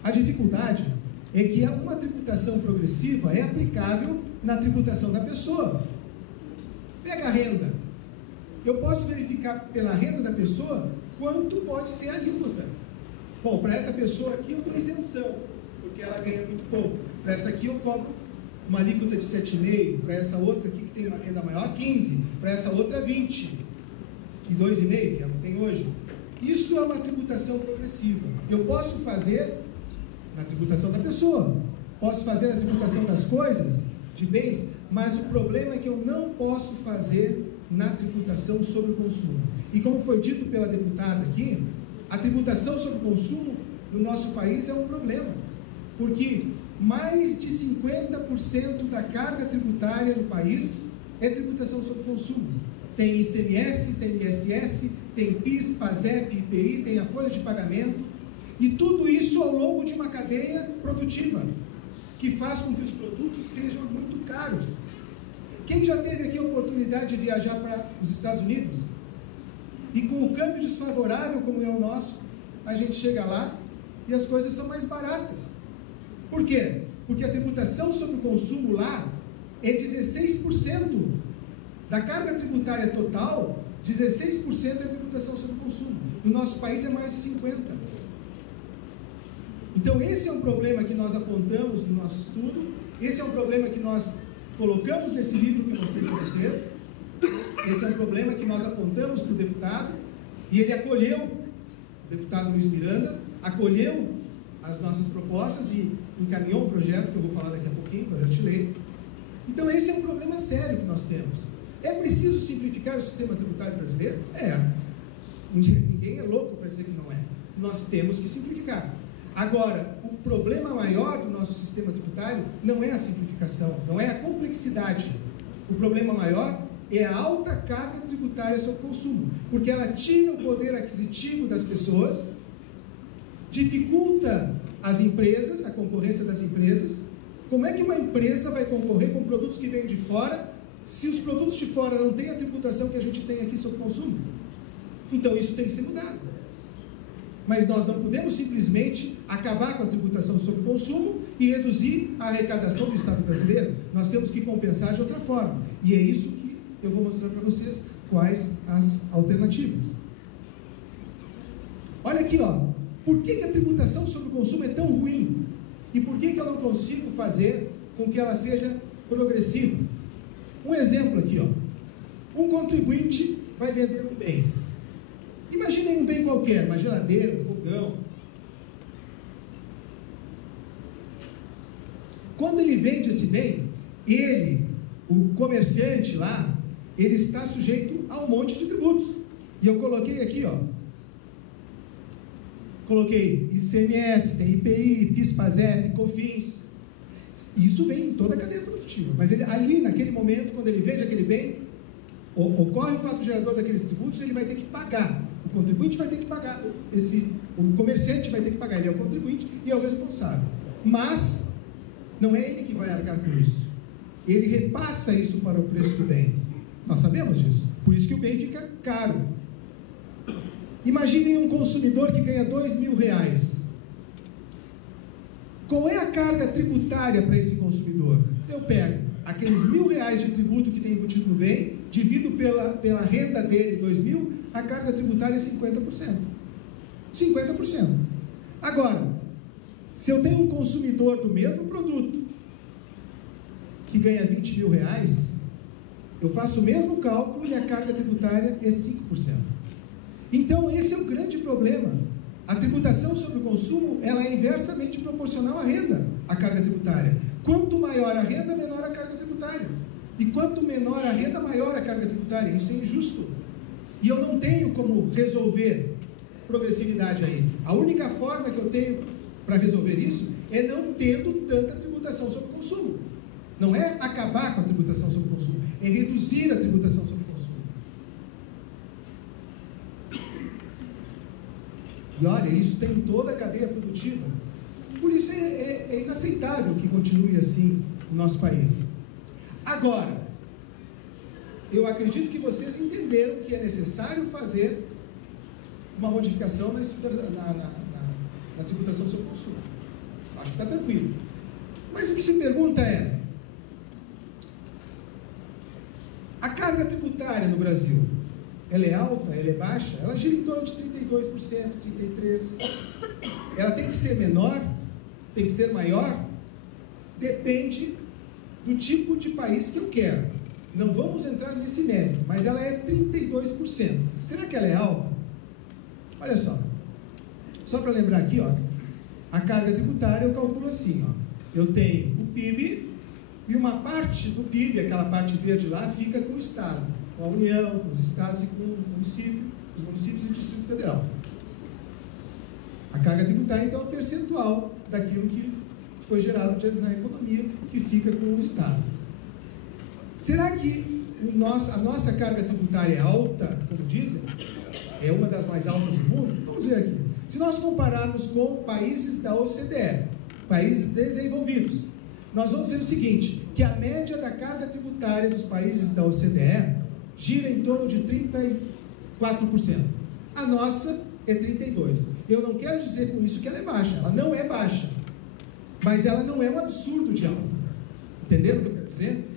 A dificuldade é que uma tributação progressiva é aplicável na tributação da pessoa. Pega a renda. Eu posso verificar pela renda da pessoa quanto pode ser a alíquota. Bom, para essa pessoa aqui eu dou isenção, porque ela ganha muito pouco. Para essa aqui eu cobro uma alíquota de 7,5%, para essa outra aqui que tem uma renda maior, 15%, para essa outra 20%, e 2,5%, que é o que tem hoje. Isso é uma tributação progressiva. Eu posso fazer na tributação da pessoa, posso fazer na tributação das coisas, de bens, mas o problema é que eu não posso fazer na tributação sobre o consumo. E como foi dito pela deputada aqui, a tributação sobre o consumo no nosso país é um problema, porque mais de 50% da carga tributária do país é tributação sobre o consumo. Tem ICMS, tem ISS, tem PIS, PASEP, IPI, tem a folha de pagamento, e tudo isso ao longo de uma cadeia produtiva, que faz com que os produtos sejam muito caros. Quem já teve aqui a oportunidade de viajar para os Estados Unidos? E com o câmbio desfavorável, como é o nosso, a gente chega lá e as coisas são mais baratas. Por quê? Porque a tributação sobre o consumo lá é 16%. Da carga tributária total, 16% é tributação sobre o consumo. No nosso país é mais de 50%. Então esse é um problema que nós apontamos no nosso estudo, esse é um problema que nós colocamos nesse livro que eu mostrei para vocês, esse é um problema que nós apontamos para o deputado, e ele acolheu, o deputado Luiz Miranda, acolheu as nossas propostas e encaminhou um projeto que eu vou falar daqui a pouquinho, projeto de lei. Então esse é um problema sério que nós temos. É preciso simplificar o sistema tributário brasileiro? É. Ninguém é louco para dizer que não é. Nós temos que simplificar. Agora, o problema maior do nosso sistema tributário não é a simplificação, não é a complexidade. O problema maior é a alta carga tributária sobre o consumo, porque ela tira o poder aquisitivo das pessoas, dificulta as empresas, a concorrência das empresas. Como é que uma empresa vai concorrer com produtos que vêm de fora, se os produtos de fora não têm a tributação que a gente tem aqui sobre o consumo? Então isso tem que ser mudado. Mas nós não podemos simplesmente acabar com a tributação sobre o consumo e reduzir a arrecadação do Estado brasileiro. Nós temos que compensar de outra forma. E é isso que eu vou mostrar para vocês quais as alternativas. Olha aqui, ó. Por que a tributação sobre o consumo é tão ruim? E por que eu não consigo fazer com que ela seja progressiva? Um exemplo aqui, ó. Um contribuinte vai vender um bem. Imaginem um bem qualquer, uma geladeira, um fogão. Quando ele vende esse bem, ele, o comerciante lá, ele está sujeito a um monte de tributos. E eu coloquei aqui, ó. Coloquei ICMS, tem IPI, PIS, PASEP, COFINS. Isso vem em toda a cadeia produtiva. Mas ele, ali, naquele momento, quando ele vende aquele bem, ocorre o fato gerador daqueles tributos, ele vai ter que pagar. O contribuinte vai ter que pagar. O comerciante vai ter que pagar. Ele é o contribuinte e é o responsável. Mas não é ele que vai arcar com isso. Ele repassa isso para o preço do bem. Nós sabemos disso. Por isso que o bem fica caro. Imaginem um consumidor que ganha R$2.000. Qual é a carga tributária para esse consumidor? Eu pego aqueles R$1.000 de tributo que tem embutido no bem, divido pela renda dele, 2.000, a carga tributária é 50%. 50%. Agora, se eu tenho um consumidor do mesmo produto que ganha R$20.000, eu faço o mesmo cálculo e a carga tributária é 5%. Então, esse é o grande problema. A tributação sobre o consumo, ela é inversamente proporcional à renda, à carga tributária. Quanto maior a renda, menor a carga tributária. E quanto menor a renda, maior a carga tributária. Isso é injusto. E eu não tenho como resolver progressividade aí. A única forma que eu tenho para resolver isso é não tendo tanta tributação sobre o consumo. Não é acabar com a tributação sobre o consumo, é reduzir a tributação sobre o consumo. E olha, isso tem toda a cadeia produtiva. Por isso é inaceitável que continue assim no nosso país. Agora, eu acredito que vocês entenderam que é necessário fazer uma modificação na tributação sobre o consumo. Acho que está tranquilo. Mas o que se pergunta é: a carga tributária no Brasil, ela é alta, ela é baixa? Ela gira em torno de 32%, 33%. Ela tem que ser menor? Tem que ser maior? Depende do tipo de país que eu quero. Não vamos entrar nesse mérito, mas ela é 32%. Será que ela é alta? Olha só para lembrar aqui, ó, a carga tributária eu calculo assim, ó, eu tenho o PIB e uma parte do PIB, aquela parte verde lá, fica com o Estado, com a União, com os Estados e com o município, os municípios e o Distrito Federal. A carga tributária, então, é um percentual daquilo que foi gerado na economia, que fica com o Estado. Será que a nossa carga tributária é alta, como dizem? É uma das mais altas do mundo? Vamos ver aqui. Se nós compararmos com países da OCDE, países desenvolvidos, nós vamos ver o seguinte, que a média da carga tributária dos países da OCDE gira em torno de 34%. A nossa é 32%. Eu não quero dizer com isso que ela é baixa, ela não é baixa, mas ela não é um absurdo de alta. Entenderam o que eu quero dizer?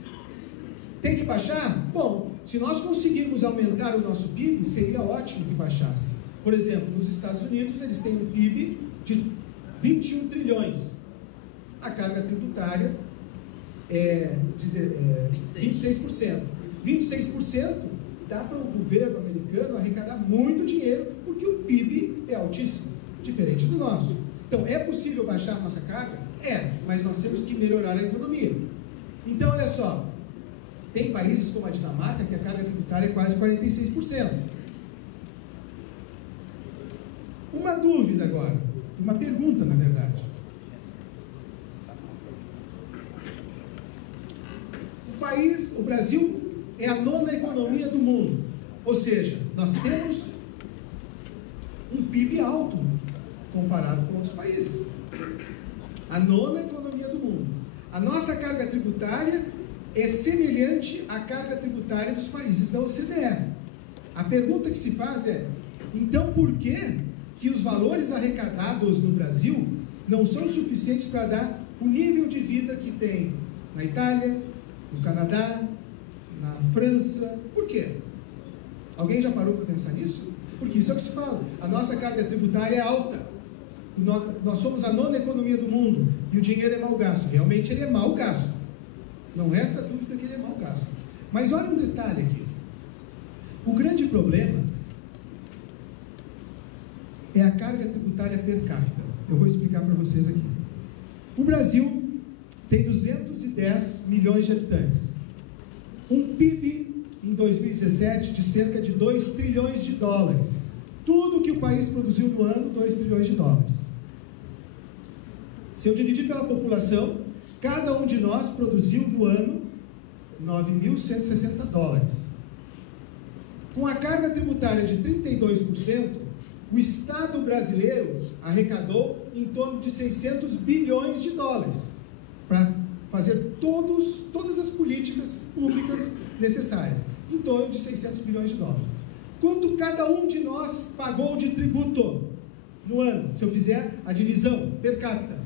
Tem que baixar? Bom, se nós conseguirmos aumentar o nosso PIB, seria ótimo que baixasse. Por exemplo, nos Estados Unidos, eles têm um PIB de 21 trilhões. A carga tributária é 26%. 26% dá para o governo americano arrecadar muito dinheiro, porque o PIB é altíssimo, diferente do nosso. Então, é possível baixar a nossa carga? É, mas nós temos que melhorar a economia. Então, olha só, tem países como a Dinamarca que a carga tributária é quase 46%. Uma dúvida agora, uma pergunta, na verdade. O Brasil é a 9ª economia do mundo, ou seja, nós temos um PIB alto comparado com outros países. A 9ª economia do mundo. A nossa carga tributária é semelhante à carga tributária dos países da OCDE. A pergunta que se faz é: então por que os valores arrecadados no Brasil não são suficientes para dar o nível de vida que tem na Itália, no Canadá, na França? Por quê? Alguém já parou para pensar nisso? Porque isso é o que se fala. A nossa carga tributária é alta. Nós somos a 9ª economia do mundo e o dinheiro é mal gasto. Realmente ele é mal gasto. Não resta dúvida que ele é mal gasto. Mas olha um detalhe aqui. O grande problema é a carga tributária per capita. Eu vou explicar para vocês aqui. O Brasil tem 210 milhões de habitantes. Um PIB em 2017 de cerca de 2 trilhões de dólares. Tudo que o país produziu no ano, 2 trilhões de dólares. Se eu dividir pela população, cada um de nós produziu no ano 9.160 dólares. Com a carga tributária de 32%, o Estado brasileiro arrecadou em torno de 600 bilhões de dólares para fazer todas as políticas públicas necessárias. em torno de 600 bilhões de dólares. Quanto cada um de nós pagou de tributo no ano? Se eu fizer a divisão per capita,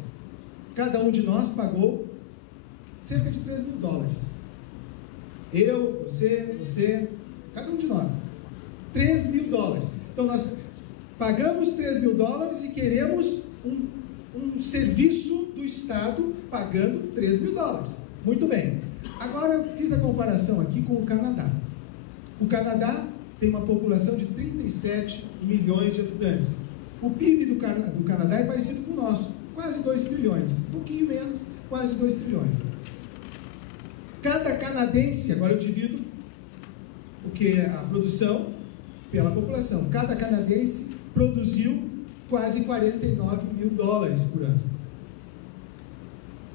cada um de nós pagou cerca de 3 mil dólares. Eu, você, cada um de nós. 3 mil dólares. Então nós pagamos 3 mil dólares e queremos um serviço do Estado pagando 3 mil dólares. Muito bem. Agora eu fiz a comparação aqui com o Canadá. O Canadá tem uma população de 37 milhões de habitantes. O PIB do Canadá é parecido com o nosso, quase 2 trilhões. Um pouquinho menos, quase 2 trilhões. Cada canadense, agora eu divido o que é a produção pela população. Cada canadense produziu quase 49 mil dólares por ano.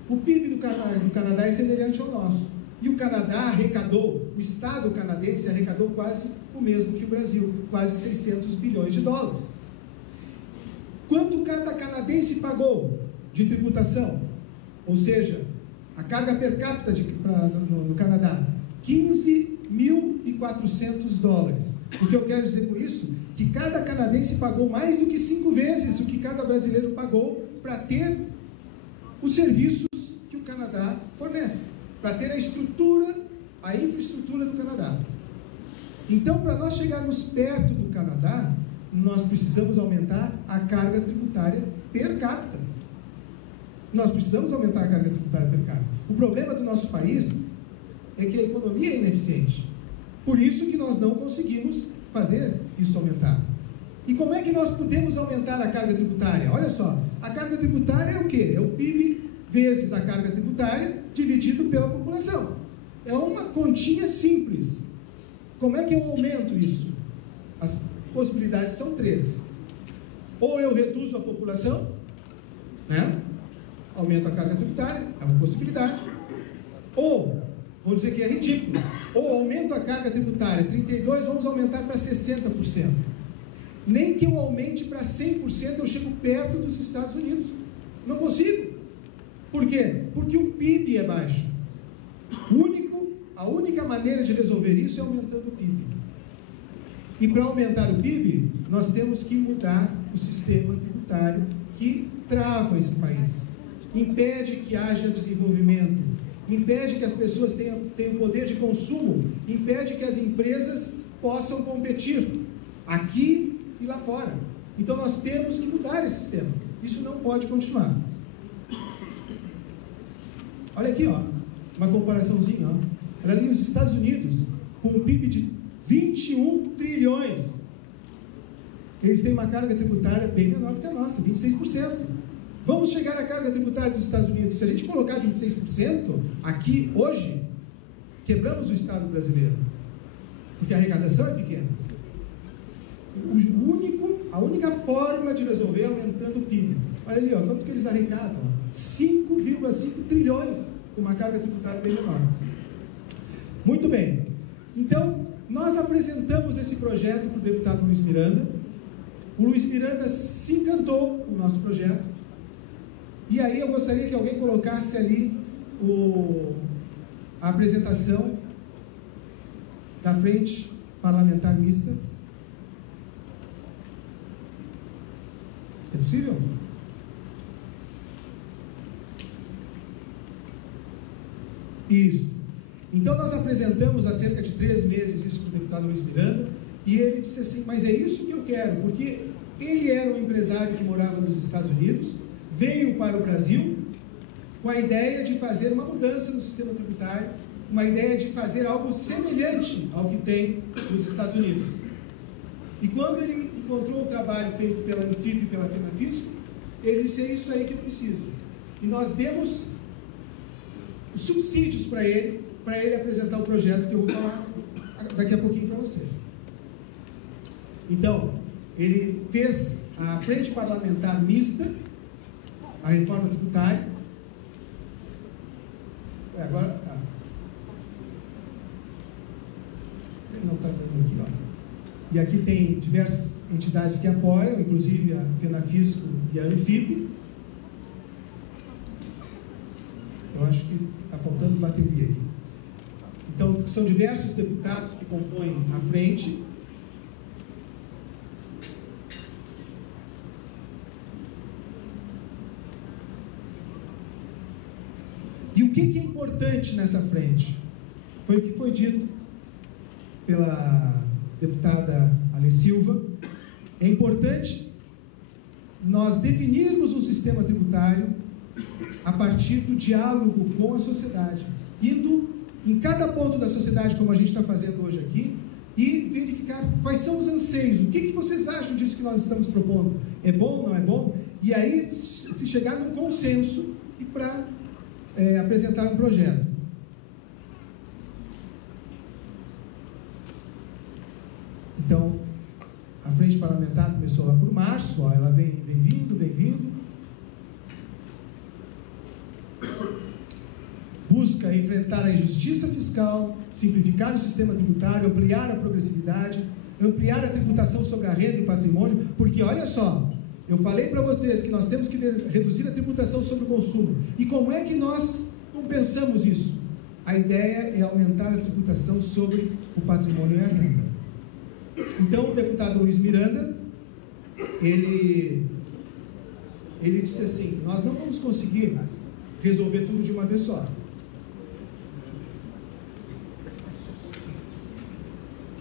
O PIB do Canadá é semelhante ao nosso. E o Canadá arrecadou, o Estado canadense arrecadou quase o mesmo que o Brasil, quase 600 bilhões de dólares. Quanto cada canadense pagou de tributação? Ou seja, a carga per capita no Canadá, 15.400 dólares. O que eu quero dizer com isso? Que cada canadense pagou mais do que 5 vezes o que cada brasileiro pagou para ter os serviços que o Canadá fornece, para ter a infraestrutura do Canadá. Então, para nós chegarmos perto do Canadá, nós precisamos aumentar a carga tributária per capita. Nós precisamos aumentar a carga tributária per capita. O problema do nosso país é que a economia é ineficiente. Por isso que nós não conseguimos fazer isso aumentar. E como é que nós podemos aumentar a carga tributária? Olha só, a carga tributária é o quê? É o PIB vezes a carga tributária dividido pela população. É uma continha simples. Como é que eu aumento isso? As possibilidades são 3. Ou eu reduzo a população, né? Aumento a carga tributária, é uma possibilidade. Ou, vamos dizer que é ridículo, ou aumento a carga tributária, 32, vamos aumentar para 60%. Nem que eu aumente para 100%, eu chego perto dos Estados Unidos. Não consigo. Por quê? Porque o PIB é baixo. A única maneira de resolver isso é aumentando o PIB. E para aumentar o PIB, nós temos que mudar o sistema tributário que trava esse país. Impede que haja desenvolvimento, impede que as pessoas tenham poder de consumo, impede que as empresas possam competir aqui e lá fora. Então nós temos que mudar esse sistema. Isso não pode continuar. Olha aqui, ó, uma comparaçãozinha, ó. Olha ali os Estados Unidos, com um PIB de 21 trilhões. Eles têm uma carga tributária bem menor que a nossa, 26%. Vamos chegar à carga tributária dos Estados Unidos. Se a gente colocar 26% aqui, hoje, quebramos o Estado brasileiro. Porque a arrecadação é pequena. A única forma de resolver é aumentando o PIB. Olha ali, ó, quanto que eles arrecadam? 5,5 trilhões, com uma carga tributária bem menor. Muito bem. Então, nós apresentamos esse projeto para o deputado Luiz Miranda. O Luiz Miranda se encantou com o nosso projeto. E aí eu gostaria que alguém colocasse ali a apresentação da Frente Parlamentar Mista. É possível? Isso. Então nós apresentamos há cerca de 3 meses isso para o deputado Luiz Miranda, e ele disse assim, mas é isso que eu quero, porque ele era um empresário que morava nos Estados Unidos, veio para o Brasil com a ideia de fazer uma mudança no sistema tributário, uma ideia de fazer algo semelhante ao que tem nos Estados Unidos. E quando ele encontrou o trabalho feito pela Anfip e pela FENAFISCO, ele disse, é isso aí que eu preciso. E nós demos subsídios para ele apresentar o projeto que eu vou falar daqui a pouquinho para vocês. Então, ele fez a Frente Parlamentar Mista, a reforma tributária. Agora, ele não está dando aqui, ó. E aqui tem diversas entidades que apoiam, inclusive a FENAFISCO e a Anfip. Eu acho que está faltando bateria aqui. Então, são diversos deputados que compõem a frente. E o que é importante nessa frente? Foi o que foi dito pela deputada Ale Silva. É importante nós definirmos um sistema tributário a partir do diálogo com a sociedade, indo em cada ponto da sociedade, como a gente está fazendo hoje aqui, e verificar quais são os anseios, o que vocês acham disso que nós estamos propondo, é bom, não é bom? E aí se chegar num consenso e para apresentar um projeto. Então, a frente parlamentar começou lá por março, ó, ela vem vindo. Busca enfrentar a injustiça fiscal, simplificar o sistema tributário, ampliar a progressividade, ampliar a tributação sobre a renda e patrimônio, porque olha só, eu falei para vocês que nós temos que reduzir a tributação sobre o consumo. E como é que nós compensamos isso? A ideia é aumentar a tributação sobre o patrimônio e a renda. Então, o deputado Luiz Miranda, ele disse assim: nós não vamos conseguir resolver tudo de uma vez só.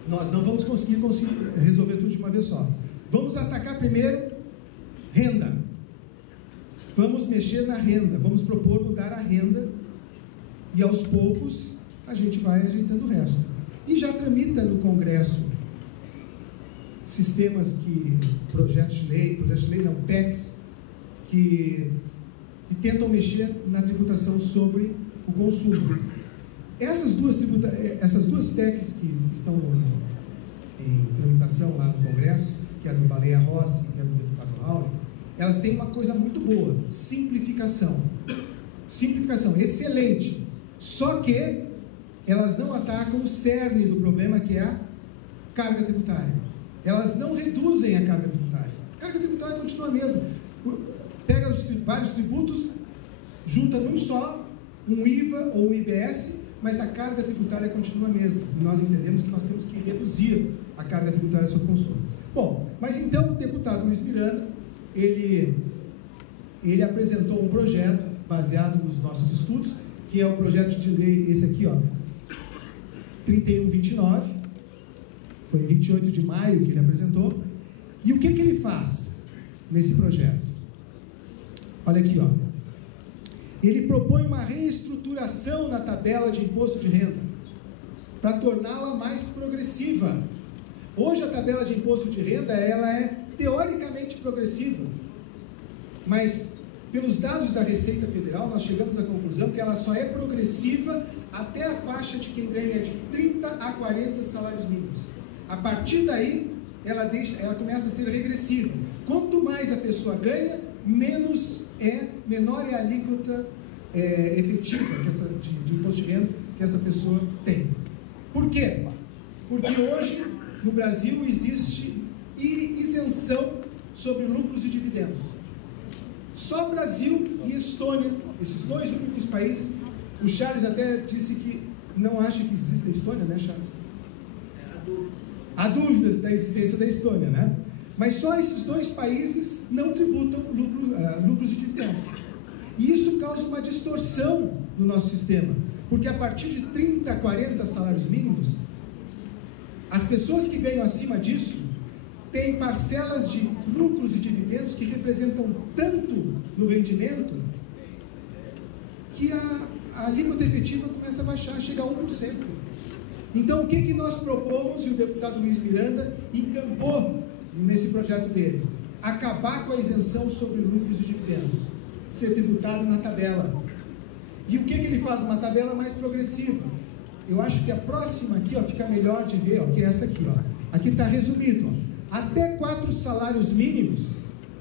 Nós não vamos conseguir resolver tudo de uma vez só. Vamos atacar primeiro renda. Vamos mexer na renda. Vamos propor mudar a renda. E aos poucos a gente vai ajeitando o resto. E já tramita no Congresso projetos de lei não, PECs, que tentam mexer na tributação sobre o consumo. Essas duas PECs que estão em tramitação lá no Congresso, que é a do Baleia Rossi e a do deputado Áureo, elas têm uma coisa muito boa: simplificação. Simplificação, excelente. Só que elas não atacam o cerne do problema, que é a carga tributária. Elas não reduzem a carga tributária. A carga tributária continua a mesma. Pega vários tributos, junta num só, um IVA ou um IBS, mas a carga tributária continua a mesma. E nós entendemos que nós temos que reduzir a carga tributária sobre o consumo. Bom, mas então o deputado Luiz Miranda, ele apresentou um projeto baseado nos nossos estudos, que é o projeto de lei, esse aqui, ó, 3129, foi em 28 de maio que ele apresentou. E o que ele faz nesse projeto? Olha aqui, ó. Ele propõe uma reestruturação na tabela de imposto de renda, para torná-la mais progressiva. Hoje a tabela de imposto de renda, ela é teoricamente progressiva, mas pelos dados da Receita Federal, nós chegamos à conclusão que ela só é progressiva até a faixa de quem ganha de 30 a 40 salários mínimos. A partir daí, ela começa a ser regressiva. Quanto mais a pessoa ganha, menor é a alíquota efetiva de imposto de renda que essa pessoa tem. Por quê? Porque hoje, no Brasil, existe isenção sobre lucros e dividendos. Só Brasil e Estônia, esses dois únicos países. O Charles até disse que não acha que existe a Estônia, né, Charles? Há dúvidas da existência da Estônia, né? Mas só esses dois países não tributam lucros e dividendos. E isso causa uma distorção no nosso sistema, porque a partir de 30 a 40 salários mínimos, as pessoas que ganham acima disso têm parcelas de lucros e dividendos que representam tanto no rendimento que a alíquota efetiva começa a baixar, chega a 1%. Então, o que nós propomos, e o deputado Luiz Miranda encampou nesse projeto dele? Acabar com a isenção sobre lucros e dividendos, ser tributado na tabela. E o que ele faz? Uma tabela mais progressiva. Eu acho que a próxima aqui, ó, fica melhor de ver, ó, que é essa aqui, ó. Aqui está resumido, ó. Até 4 salários mínimos,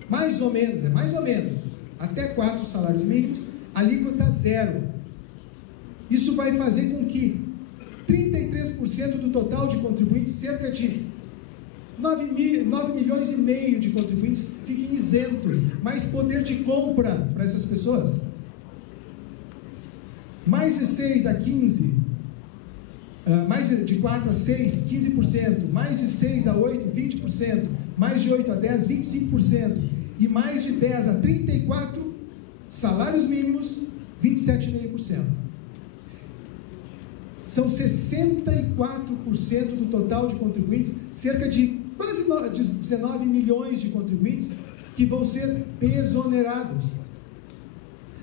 mais ou menos, até 4 salários mínimos, alíquota zero. Isso vai fazer com que 33% do total de contribuintes, cerca de 9 milhões e meio de contribuintes, fiquem isentos. Mais poder de compra para essas pessoas. Mais de 6 a 15 mais de 4 a 6, 15%, mais de 6 a 8, 20%, mais de 8 a 10, 25%, e mais de 10 a 34 salários mínimos, 27,5%. São 64% do total de contribuintes, cerca de quase 19 milhões de contribuintes que vão ser desonerados.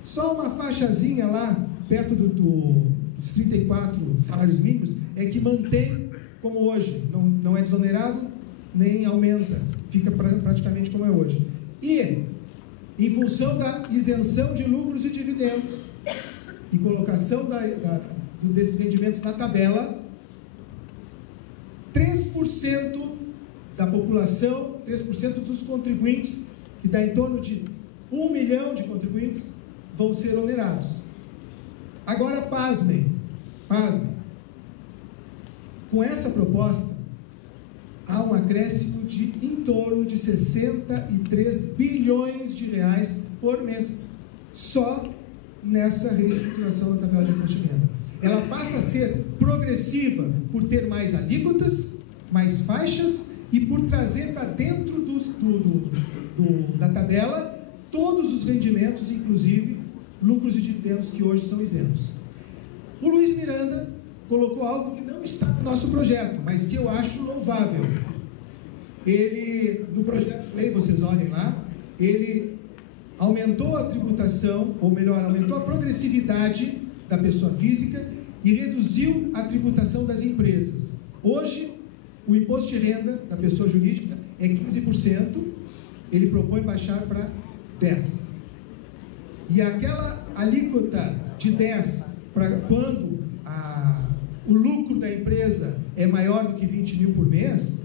Só uma faixazinha lá, perto dos 34 salários mínimos, é que mantém como hoje, não é desonerado, nem aumenta, fica praticamente como é hoje. E, em função da isenção de lucros e dividendos, e colocação desses rendimentos na tabela, 3% da população, 3% dos contribuintes, que dá em torno de 1 milhão de contribuintes, vão ser onerados. Agora, pasmem. Com essa proposta, há um acréscimo de em torno de 63 bilhões de reais por mês, só nessa reestruturação da tabela de imposto de renda. Ela passa a ser progressiva por ter mais alíquotas, mais faixas e por trazer para dentro da tabela todos os rendimentos, inclusive lucros e dividendos que hoje são isentos. O Luiz Miranda colocou algo que não está no nosso projeto, mas que eu acho louvável. Ele, no projeto de lei, vocês olhem lá, ele aumentou a tributação, ou melhor, aumentou a progressividade da pessoa física e reduziu a tributação das empresas. Hoje, o imposto de renda da pessoa jurídica é 15%, ele propõe baixar para 10%. E aquela alíquota de 10% para quando o lucro da empresa é maior do que 20 mil por mês,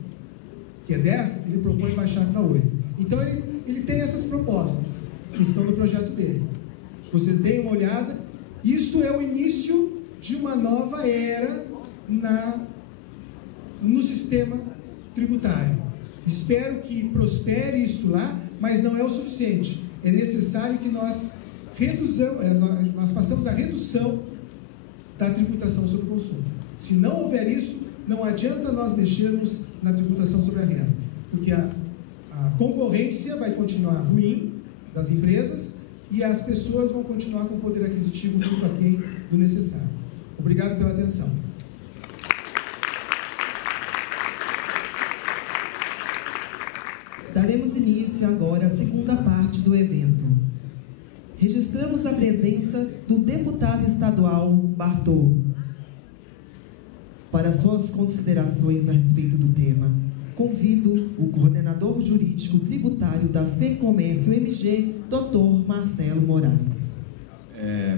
que é 10%, ele propõe baixar para 8%. Então, ele tem essas propostas que estão no projeto dele. Vocês deem uma olhada. Isso é o início de uma nova era no sistema tributário. Espero que prospere isso lá, mas não é o suficiente. É necessário que nós façamos a redução da tributação sobre o consumo. Se não houver isso, não adianta nós mexermos na tributação sobre a renda, porque a concorrência vai continuar ruim das empresas e as pessoas vão continuar com poder aquisitivo muito aquém do necessário. Obrigado pela atenção. Daremos início agora à segunda parte do evento. Registramos a presença do deputado estadual Bartô. Para suas considerações a respeito do tema, convido o coordenador jurídico tributário da FEComércio MG, Dr. Marcelo Moraes.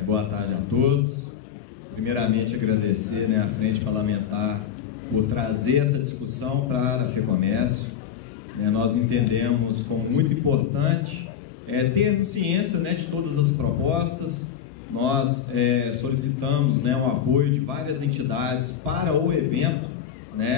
Boa tarde a todos. Primeiramente, agradecer à Frente Parlamentar por trazer essa discussão para a FEComércio. Nós entendemos como muito importante termos ciência de todas as propostas. Nós solicitamos o apoio de várias entidades para o evento.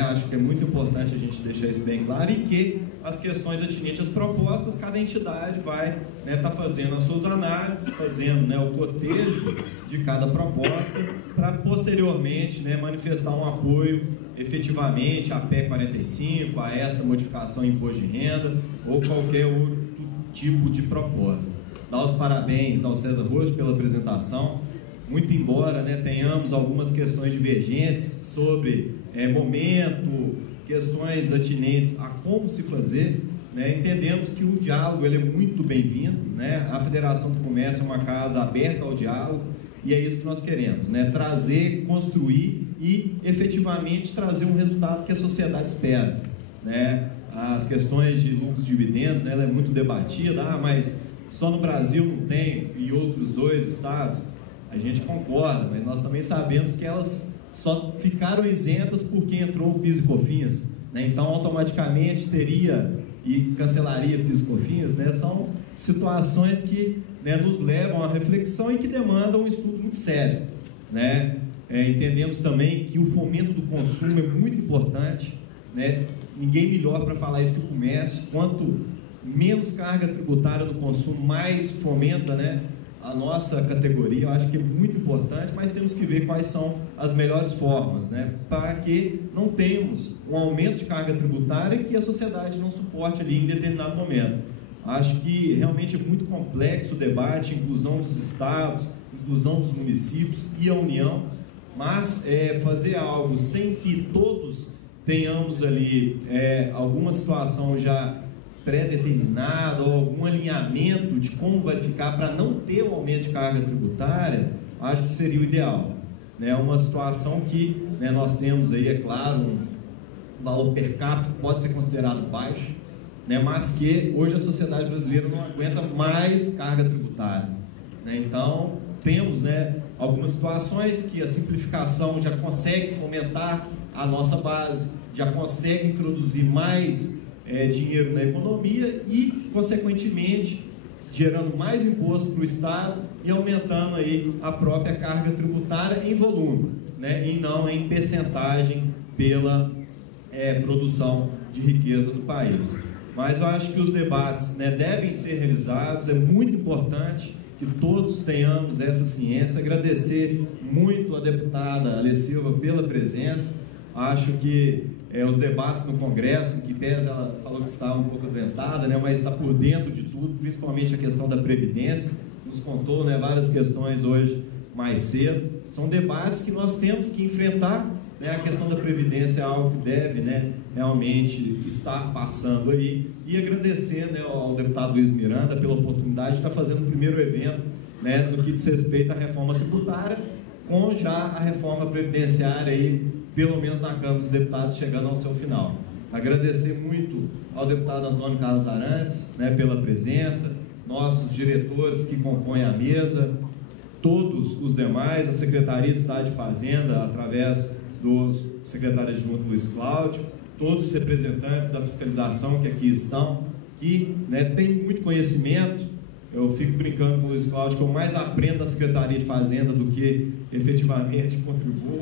Acho que é muito importante a gente deixar isso bem claro, e que as questões atinentes às propostas, cada entidade vai estar fazendo as suas análises, fazendo o cotejo de cada proposta, para posteriormente manifestar um apoio efetivamente à PEC 45, a essa modificação em imposto de renda ou qualquer outro tipo de proposta. Dar os parabéns ao César Rocha pela apresentação, muito embora tenhamos algumas questões divergentes sobre momento, questões atinentes a como se fazer, entendemos que o diálogo ele é muito bem-vindo, a Federação do Comércio é uma casa aberta ao diálogo, e é isso que nós queremos, trazer, construir e efetivamente trazer um resultado que a sociedade espera. As questões de lucros e dividendos, ela é muito debatida, mas só no Brasil não tem, e outros 2 estados, a gente concorda, mas nós também sabemos que elas só ficaram isentas porque entrou o PIS e COFINS, então automaticamente teria e cancelaria PIS e COFINS, são situações que nos levam à reflexão e que demandam um estudo muito sério. Entendemos também que o fomento do consumo é muito importante, ninguém melhor para falar isso que o comércio. Quanto menos carga tributária no consumo, mais fomenta a nossa categoria, eu acho que é muito importante, mas temos que ver quais são as melhores formas, né, para que não tenhamos um aumento de carga tributária que a sociedade não suporte ali em determinado momento. Acho que realmente é muito complexo o debate, inclusão dos estados, inclusão dos municípios e a União, mas fazer algo sem que todos tenhamos ali alguma situação já pré-determinada ou algum alinhamento de como vai ficar para não ter o aumento de carga tributária, acho que seria o ideal. É uma situação que, né, nós temos aí, é claro, um valor per capita que pode ser considerado baixo, né, mas que hoje a sociedade brasileira não aguenta mais carga tributária, né? Então, temos, né, algumas situações que a simplificação já consegue fomentar a nossa base, já consegue introduzir mais dinheiro na economia e, consequentemente, gerando mais imposto para o Estado e aumentando aí a própria carga tributária em volume, né, e não em percentagem pela produção de riqueza do país. Mas eu acho que os debates, né, devem ser realizados, é muito importante que todos tenhamos essa ciência. Agradecer muito a deputada Ale Silva pela presença. Acho que os debates no Congresso, em que pese ela falou que estava um pouco adoentada, né, mas está por dentro de tudo, principalmente a questão da Previdência, nos contou, né, várias questões hoje mais cedo. São debates que nós temos que enfrentar, né, a questão da Previdência é algo que deve, né, realmente estar passando aí. E agradecer, né, ao deputado Luiz Miranda pela oportunidade de estar fazendo o primeiro evento, né, no que diz respeito à reforma tributária, com já a reforma previdenciária aí, pelo menos na Câmara dos Deputados, chegando ao seu final. Agradecer muito ao deputado Antônio Carlos Arantes, né, pela presença, nossos diretores que compõem a mesa, todos os demais, a Secretaria de Estado de Fazenda, através do secretário adjunto Luiz Cláudio, todos os representantes da fiscalização que aqui estão, que, né, têm muito conhecimento. Eu fico brincando com o Luiz Cláudio que eu mais aprendo da Secretaria de Fazenda do que efetivamente contribuo.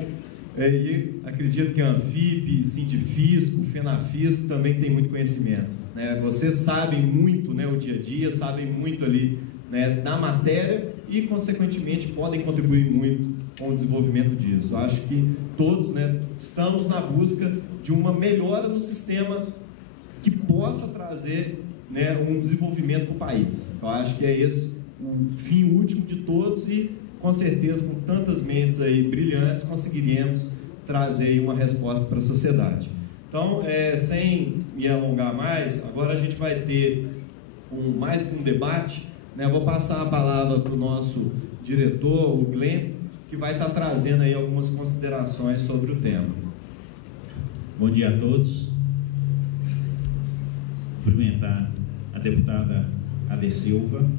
E acredito que a Anfip, Sindifisco, Fenafisco também tem muito conhecimento, né? Vocês sabem muito, né, o dia a dia, sabem muito ali, né, da matéria e, consequentemente, podem contribuir muito com o desenvolvimento disso. Eu acho que todos, né, estamos na busca de uma melhora no sistema que possa trazer, né, um desenvolvimento para o país. Eu acho que é esse o fim último de todos e, com certeza, com tantas mentes aí brilhantes, conseguiríamos trazer aí uma resposta para a sociedade. Então, sem me alongar mais, agora a gente vai ter mais um debate, né? Eu vou passar a palavra para o nosso diretor, o Glenn, que vai estar trazendo aí algumas considerações sobre o tema. Bom dia a todos. Cumprimentar a deputada Ale Silva,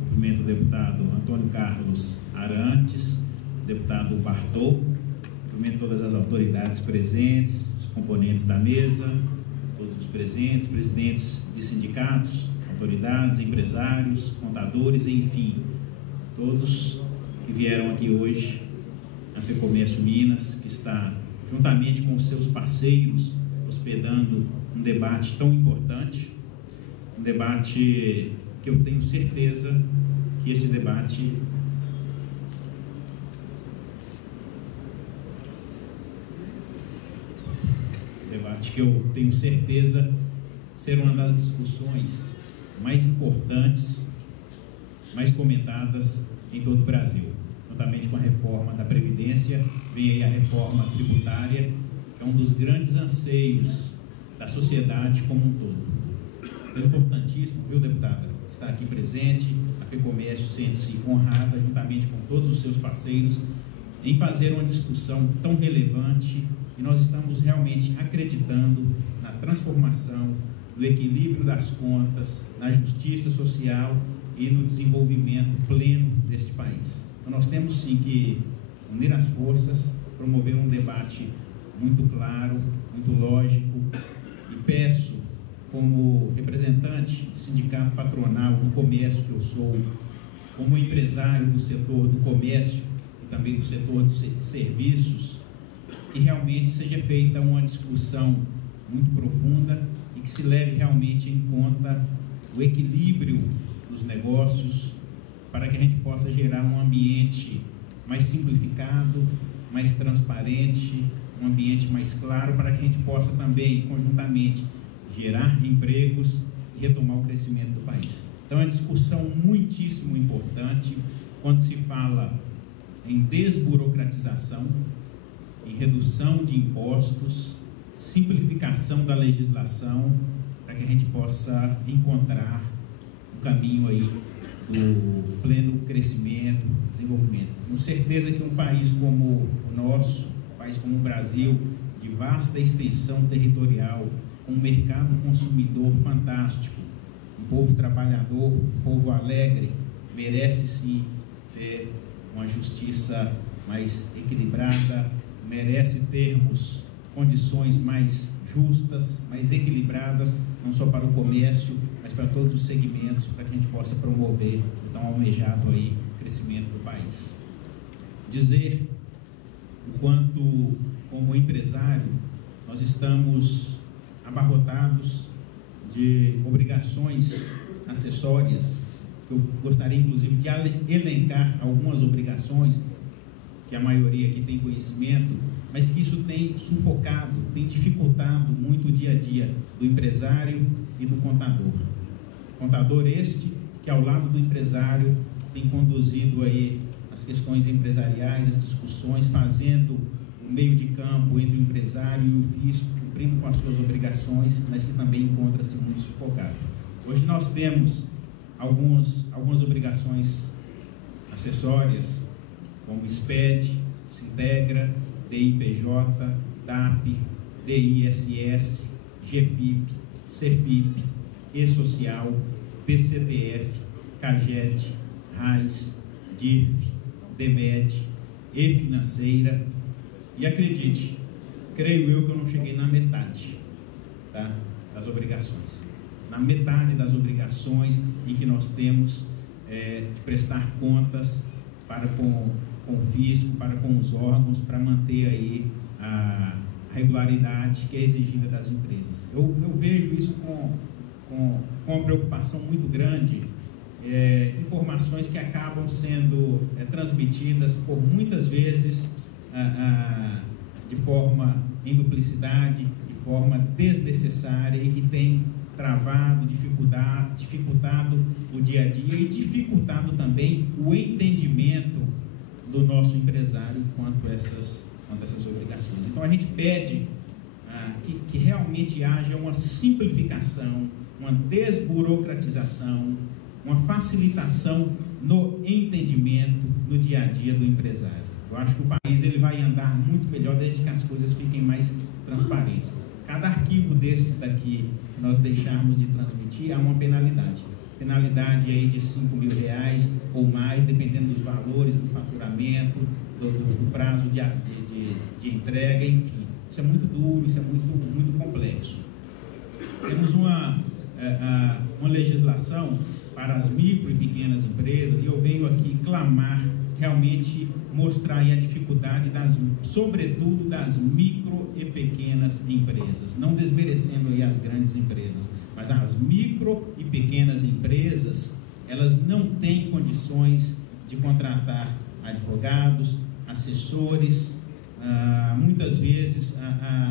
cumprimento o deputado Antônio Carlos Arantes, deputado Bartô, cumprimento todas as autoridades presentes, os componentes da mesa, todos os presentes, presidentes de sindicatos, autoridades, empresários, contadores, enfim, todos que vieram aqui hoje na FEComércio Minas, que está juntamente com os seus parceiros hospedando um debate tão importante, um debate que eu tenho certeza que esse debate que eu tenho certeza ser uma das discussões mais importantes, mais comentadas em todo o Brasil. Juntamente com a reforma da Previdência, vem aí a reforma tributária, que é um dos grandes anseios da sociedade como um todo. É importantíssimo, viu, deputada, estar aqui presente, a FEComércio sente-se honrada, juntamente com todos os seus parceiros, em fazer uma discussão tão relevante, e nós estamos realmente acreditando na transformação, no equilíbrio das contas, na justiça social e no desenvolvimento pleno deste país. Então nós temos sim que unir as forças, promover um debate muito claro, muito lógico, e peço, como representante do sindicato patronal do comércio que eu sou, como empresário do setor do comércio e também do setor de serviços, que realmente seja feita uma discussão muito profunda e que se leve realmente em conta o equilíbrio dos negócios, para que a gente possa gerar um ambiente mais simplificado, mais transparente, um ambiente mais claro, para que a gente possa também, conjuntamente, gerar empregos e retomar o crescimento do país. Então, é uma discussão muitíssimo importante quando se fala em desburocratização, em redução de impostos, simplificação da legislação, para que a gente possa encontrar o caminho aí do pleno crescimento, desenvolvimento. Com certeza que um país como o nosso, um país como o Brasil, de vasta extensão territorial, com um mercado consumidor fantástico, um povo trabalhador, um povo alegre, merece sim ter uma justiça mais equilibrada, merece termos condições mais justas, mais equilibradas, não só para o comércio, mas para todos os segmentos, para que a gente possa promover o tão almejado aí crescimento do país. Dizer o quanto, como empresário, nós estamos abarrotados de obrigações acessórias. Eu gostaria, inclusive, de elencar algumas obrigações que a maioria aqui tem conhecimento, mas que isso tem sufocado, tem dificultado muito o dia a dia do empresário e do contador. Contador este que, ao lado do empresário, tem conduzido aí as questões empresariais, as discussões, fazendo um meio de campo entre o empresário e o fisco, cumprindo com as suas obrigações, mas que também encontra-se muito sufocado. Hoje nós temos algumas obrigações acessórias, como SPED, Sintegra, DIPJ, DAP, DISS, GFIP, CEFIP, E-Social, DCTF, CAGED, RAIS, DIF, DEMED, E-Financeira. E acredite, creio eu que eu não cheguei na metade, tá, das obrigações. Na metade das obrigações em que nós temos de prestar contas para com o fisco, para com os órgãos, para manter aí a regularidade que é exigida das empresas. Eu vejo isso com uma preocupação muito grande, informações que acabam sendo transmitidas por muitas vezes de forma em duplicidade, de forma desnecessária e que tem travado, dificultado o dia a dia e dificultado também o entendimento do nosso empresário quanto a essas obrigações. Então a gente pede que realmente haja uma simplificação, uma desburocratização, uma facilitação no entendimento no dia a dia do empresário. Eu acho que o país ele vai andar muito melhor desde que as coisas fiquem mais transparentes. Cada arquivo desse daqui que nós deixarmos de transmitir, há uma penalidade. Penalidade aí de R$5.000 ou mais, dependendo dos valores, do faturamento, do prazo de entrega, enfim. Isso é muito duro, isso é muito complexo. Temos uma legislação para as micro e pequenas empresas, e eu venho aqui clamar, realmente mostrar aí a dificuldade, sobretudo das micro e pequenas empresas, não desmerecendo aí as grandes empresas, mas as micro e pequenas empresas, elas não têm condições de contratar advogados, assessores, muitas vezes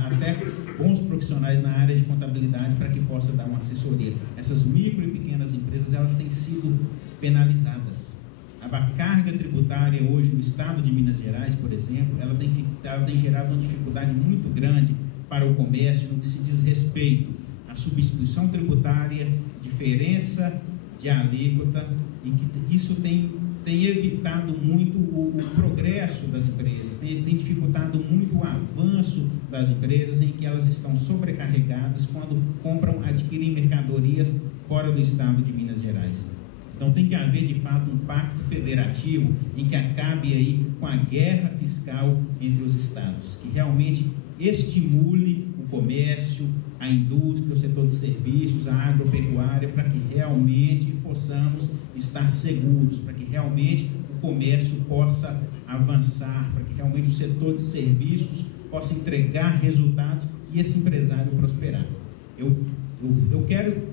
até bons profissionais na área de contabilidade para que possa dar uma assessoria. Essas micro e pequenas empresas, elas têm sido penalizadas. A carga tributária hoje no estado de Minas Gerais, por exemplo, ela tem gerado uma dificuldade muito grande para o comércio no que se diz respeito à substituição tributária, diferença de alíquota, e que isso tem evitado muito o progresso das empresas, tem dificultado muito o avanço das empresas, em que elas estão sobrecarregadas quando adquirem mercadorias fora do estado de Minas Gerais. Então tem que haver de fato um pacto federativo em que acabe aí com a guerra fiscal entre os estados, que realmente estimule o comércio, a indústria, o setor de serviços, a agropecuária, para que realmente possamos estar seguros, para que realmente o comércio possa avançar, para que realmente o setor de serviços possa entregar resultados e esse empresário prosperar.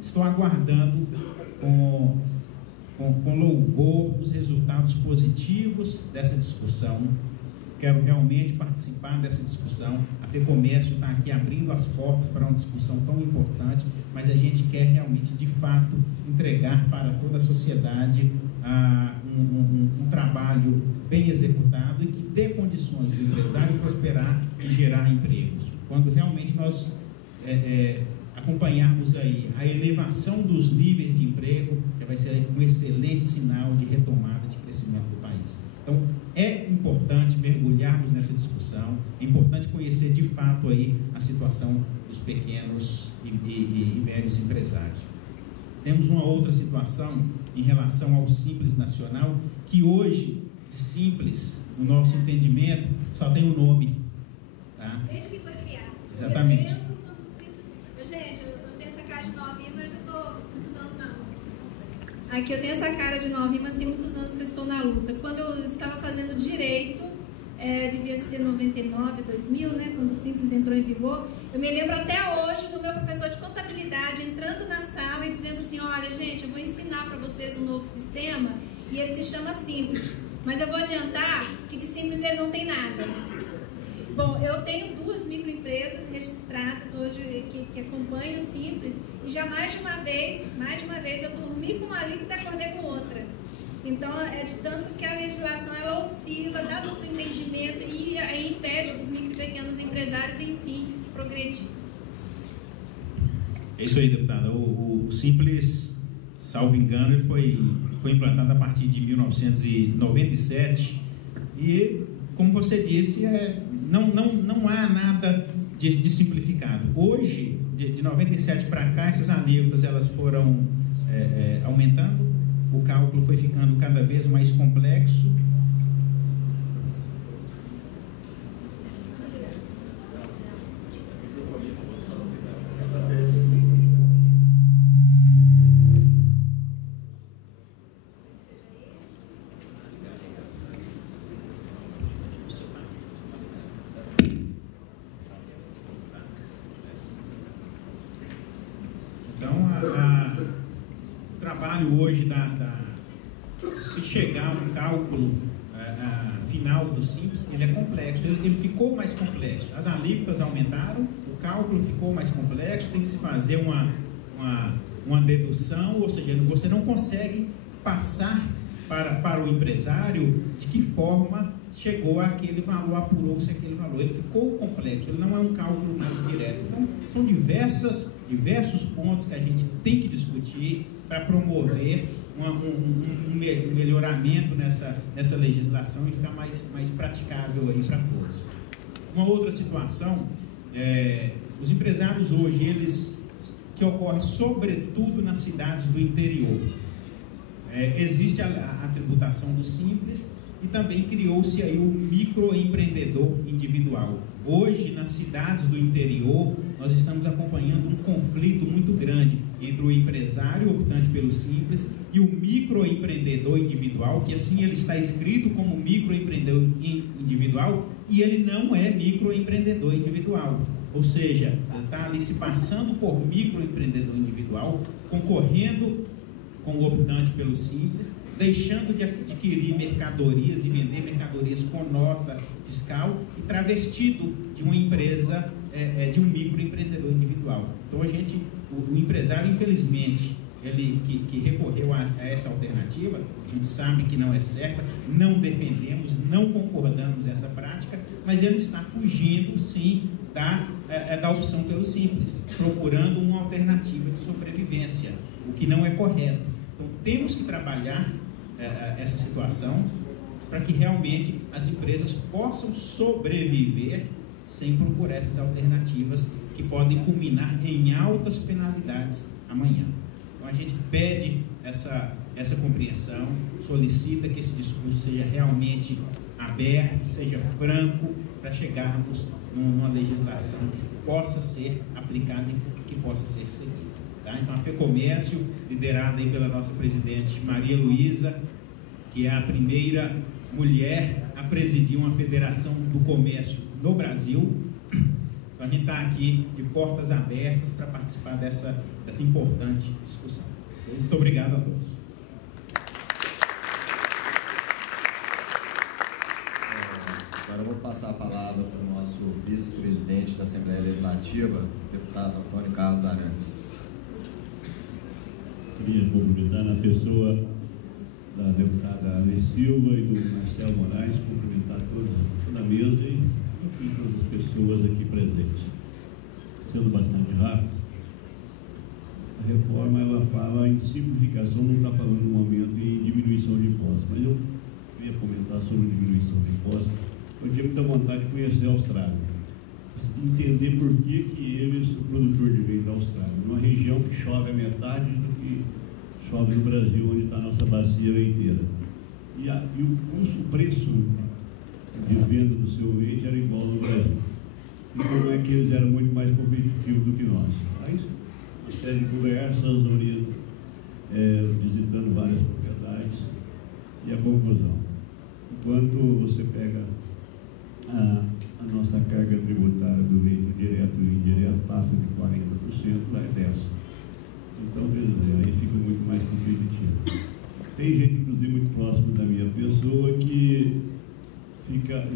Estou aguardando com com louvor os resultados positivos dessa discussão. Quero realmente participar dessa discussão. A FEComércio está aqui abrindo as portas para uma discussão tão importante, mas a gente quer realmente, de fato, entregar para toda a sociedade um trabalho bem executado e que dê condições do empresário prosperar e gerar empregos. Quando realmente nós acompanharmos aí a elevação dos níveis de emprego, já vai ser um excelente sinal de retomada de crescimento do país. Então, é importante mergulharmos nessa discussão, é importante conhecer de fato aí a situação dos pequenos e médios empresários. Temos uma outra situação em relação ao Simples Nacional, que hoje, de Simples, no nosso entendimento, só tem o nome. Tá? Desde que foi criado. Exatamente. Gente, eu tenho essa cara de novinha, mas já estou muitos anos na luta. Aqui eu tenho essa cara de novinha, mas tem muitos anos que eu estou na luta. Quando eu estava fazendo direito, devia ser 99, 2000, né, quando o Simples entrou em vigor, eu me lembro até hoje do meu professor de contabilidade entrando na sala e dizendo assim: olha, gente, eu vou ensinar para vocês um novo sistema e ele se chama Simples, mas eu vou adiantar que de Simples ele não tem nada. Bom, eu tenho 2 microempresas registradas hoje que acompanham o Simples e já mais de uma vez eu dormi com uma alíquota e acordei com outra. Então, é de tanto que a legislação ela oscila, dá duplo entendimento e aí impede dos micro e pequenos empresários, enfim, progredir. É isso aí, deputada. O Simples, salvo engano, ele foi implantado a partir de 1997 e, como você disse, não há nada de simplificado. Hoje, de 97 para cá, essas alíquotas elas foram aumentando, o cálculo foi ficando cada vez mais complexo. O trabalho hoje se chegar a um cálculo final do Simples, ele é complexo, ele ficou mais complexo. As alíquotas aumentaram, o cálculo ficou mais complexo, tem que se fazer uma dedução, ou seja, você não consegue passar para o empresário de que forma chegou àquele valor, apurou-se aquele valor. Ele ficou complexo, ele não é um cálculo mais direto. Então, são diversos pontos que a gente tem que discutir para promover um melhoramento nessa legislação e ficar mais praticável aí para todos. Uma outra situação, os empresários hoje, que ocorrem sobretudo nas cidades do interior. Existe a tributação do Simples e também criou-se aí o microempreendedor individual. Hoje, nas cidades do interior, nós estamos acompanhando um conflito muito grande entre o empresário optante pelo Simples e o microempreendedor individual, que assim ele está escrito como microempreendedor individual e ele não é microempreendedor individual. Ou seja, ele está ali se passando por microempreendedor individual, concorrendo com o optante pelo Simples, deixando de adquirir mercadorias e vender mercadorias com nota fiscal e travestido de uma empresa, de um microempreendedor individual. Então o empresário, infelizmente, ele que recorreu a essa alternativa, a gente sabe que não é certa, não defendemos, não concordamos com essa prática, mas ele está fugindo, sim, da opção pelo Simples, procurando uma alternativa de sobrevivência, o que não é correto. Então, temos que trabalhar essa situação para que realmente as empresas possam sobreviver sem procurar essas alternativas que podem culminar em altas penalidades amanhã. Então, a gente pede essa compreensão, solicita que esse discurso seja realmente aberto, seja franco, para chegarmos numa legislação que possa ser aplicada e que possa ser seguida. Tá? Então, a FEComércio, liderada aí pela nossa presidente Maria Luísa, que é a primeira mulher a presidir uma federação do comércio no Brasil. Então, a gente está aqui de portas abertas para participar dessa importante discussão. Muito obrigado a todos. Agora eu vou passar a palavra para o nosso vice-presidente da Assembleia Legislativa, deputado Antônio Carlos Arantes. Queria cumprimentar na pessoa da deputada Ale Silva e do Marcelo Moraes, cumprimentar toda a mesa e, enfim, todas as pessoas aqui presentes. Sendo bastante rápido, a reforma ela fala em simplificação, não está falando no momento em diminuição de impostos, mas eu queria comentar sobre diminuição de impostos. Eu tinha muita vontade de conhecer a Austrália, entender por que eles, o produtor de leite da Austrália, numa região que chove a metade do que chove no Brasil, onde está a nossa bacia leiteira. E o preço de venda do seu leite era igual no Brasil. E como é que eles eram muito mais competitivos do que nós? Aí, uma série de conversas, visitando várias propriedades, e a conclusão. Enquanto você pega a nossa carga tributária do leite direto e indireto passa de 40%, vai 10%. Então, aí fica muito mais competitivo. Tem gente, inclusive, muito próximo da minha pessoa que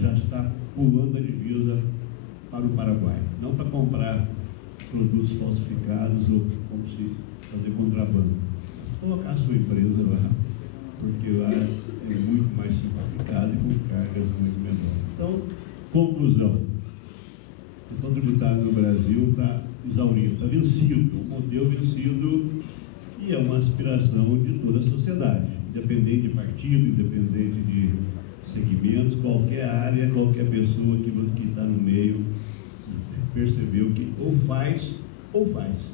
já está pulando a divisa para o Paraguai. Não para comprar produtos falsificados ou como se fazer contrabando. Colocar a sua empresa lá, porque lá é muito mais simplificado e com cargas muito menores. Então, conclusão. A questão tributária no Brasil está exaurido, está vencido, um modelo vencido, e é uma aspiração de toda a sociedade, independente de partido, independente de segmentos, qualquer área, qualquer pessoa que está no meio percebeu que ou faz ou faz.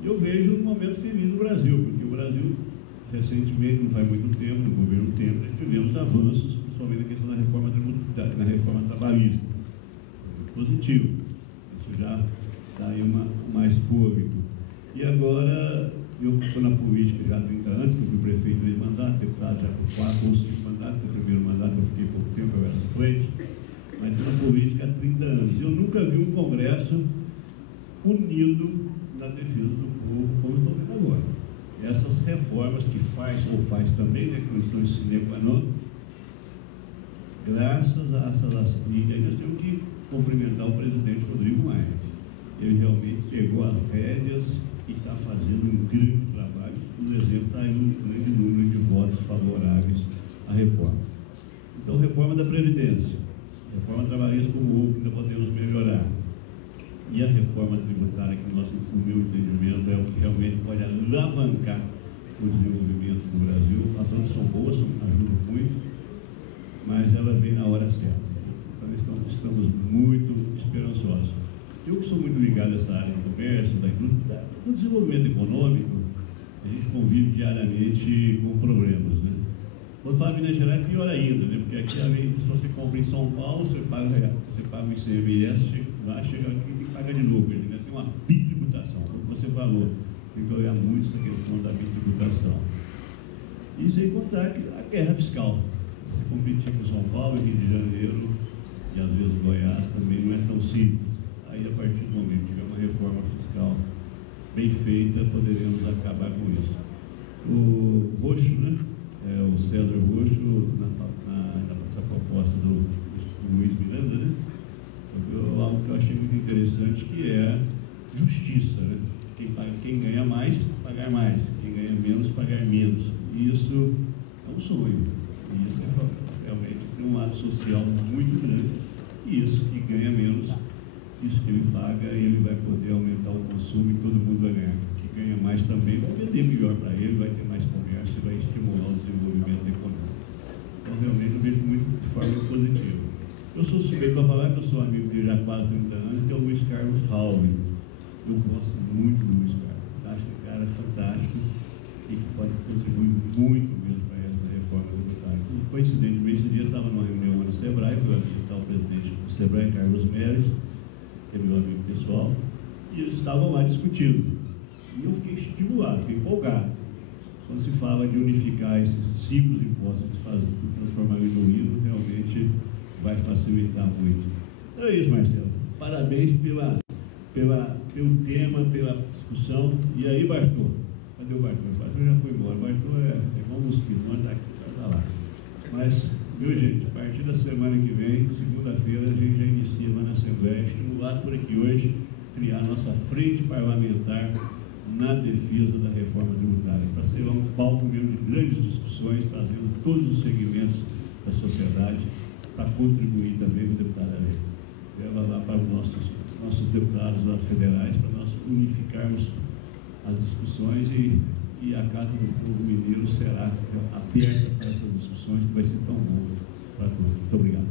E eu vejo um momento feliz no Brasil, porque o Brasil, recentemente, não faz muito tempo, no governo Temer, tivemos avanços, principalmente na questão da reforma tributária, na reforma trabalhista. Positivo. Isso já dá aí mais fôlego. E agora, eu estou na política já há 30 anos, que eu fui prefeito de mandato, deputado já por 4 ou 5 mandatos, no primeiro mandato eu fiquei pouco tempo, eu era suplente, mas estou na política há 30 anos. Eu nunca vi um Congresso unido na defesa do povo como estou vendo agora. E essas reformas que faz ou faz também, né, que estão em sine qua non, graças a essas mídias, nós temos que cumprimentar o presidente Rodrigo Maia. Ele realmente pegou as rédeas e está fazendo um grande trabalho. Por exemplo, está aí um grande número de votos favoráveis à reforma. Então, reforma da Previdência, reforma trabalhista como houve, ainda podemos melhorar. E a reforma tributária, que no meu entendimento é o que realmente pode alavancar o desenvolvimento do Brasil. As ações são boas, ajudam muito, mas ela vem na hora certa. Então, estamos muito esperançosos. Eu que sou muito ligado a essa área do comércio, da indústria, do desenvolvimento econômico, a gente convive diariamente com problemas, né? Quando fala em Minas Gerais, é pior ainda, né? Porque aqui, além de se você compra em São Paulo, você paga o ICMS, lá chega aqui e paga de novo, né? Tem uma bitributação, como você falou, tem que olhar muito essa questão da bitributação. E sem contar que a guerra fiscal. Você competir com São Paulo, Rio de Janeiro e às vezes Goiás também não é tão simples. Aí, a partir do momento que tiver uma reforma fiscal bem feita, poderemos acabar com isso. O Roxo, né? O César Roxo, nessa proposta do Luiz Miranda, né? Algo que eu achei muito interessante, que é justiça, né? Quem ganha mais, pagar mais. Quem ganha menos, pagar menos. E isso é um sonho. E isso é realmente tem um lado social muito grande. E isso que ganha menos, isso que ele paga, ele vai poder aumentar o consumo e todo mundo vai ganhar. Quem ganha mais também vai vender melhor para ele, vai ter mais comércio e vai estimular o desenvolvimento econômico. Então, realmente, eu vejo muito de forma positiva. Eu sou suspeito para falar que eu sou amigo dele já há quase 30 anos, que é o Luiz Carlos Raul. Eu gosto muito do Luiz Carlos. Acho que é um cara fantástico e que pode contribuir muito mesmo para essa reforma tributária. Coincidentemente, esse dia eu estava numa reunião no Sebrae, fui visitar o presidente do Sebrae, Carlos Meres, que é meu amigo pessoal, e eles estavam lá discutindo. E eu fiquei estimulado, fiquei empolgado. Quando se fala de unificar esses simples impostos, transformar em unido, realmente vai facilitar muito. Então é isso, Marcelo. Parabéns pelo tema, pela discussão. E aí, Bartô? Cadê o Bartô? O Bartô já foi embora. O Bartô é igual um mosquito, não está aqui, está lá. Mas Viu, gente? A partir da semana que vem, segunda-feira, a gente já inicia lá na Assembleia, estimulado por aqui hoje, criar a nossa frente parlamentar na defesa da reforma tributária, para ser um palco mesmo de grandes discussões, trazendo todos os segmentos da sociedade, para contribuir também com o deputado Alex. Leva lá para os nossos deputados lá federais, para nós unificarmos as discussões e a Casa do Povo Mineiro será aberta para essas discussões, que vai ser tão boa para todos. Muito obrigado.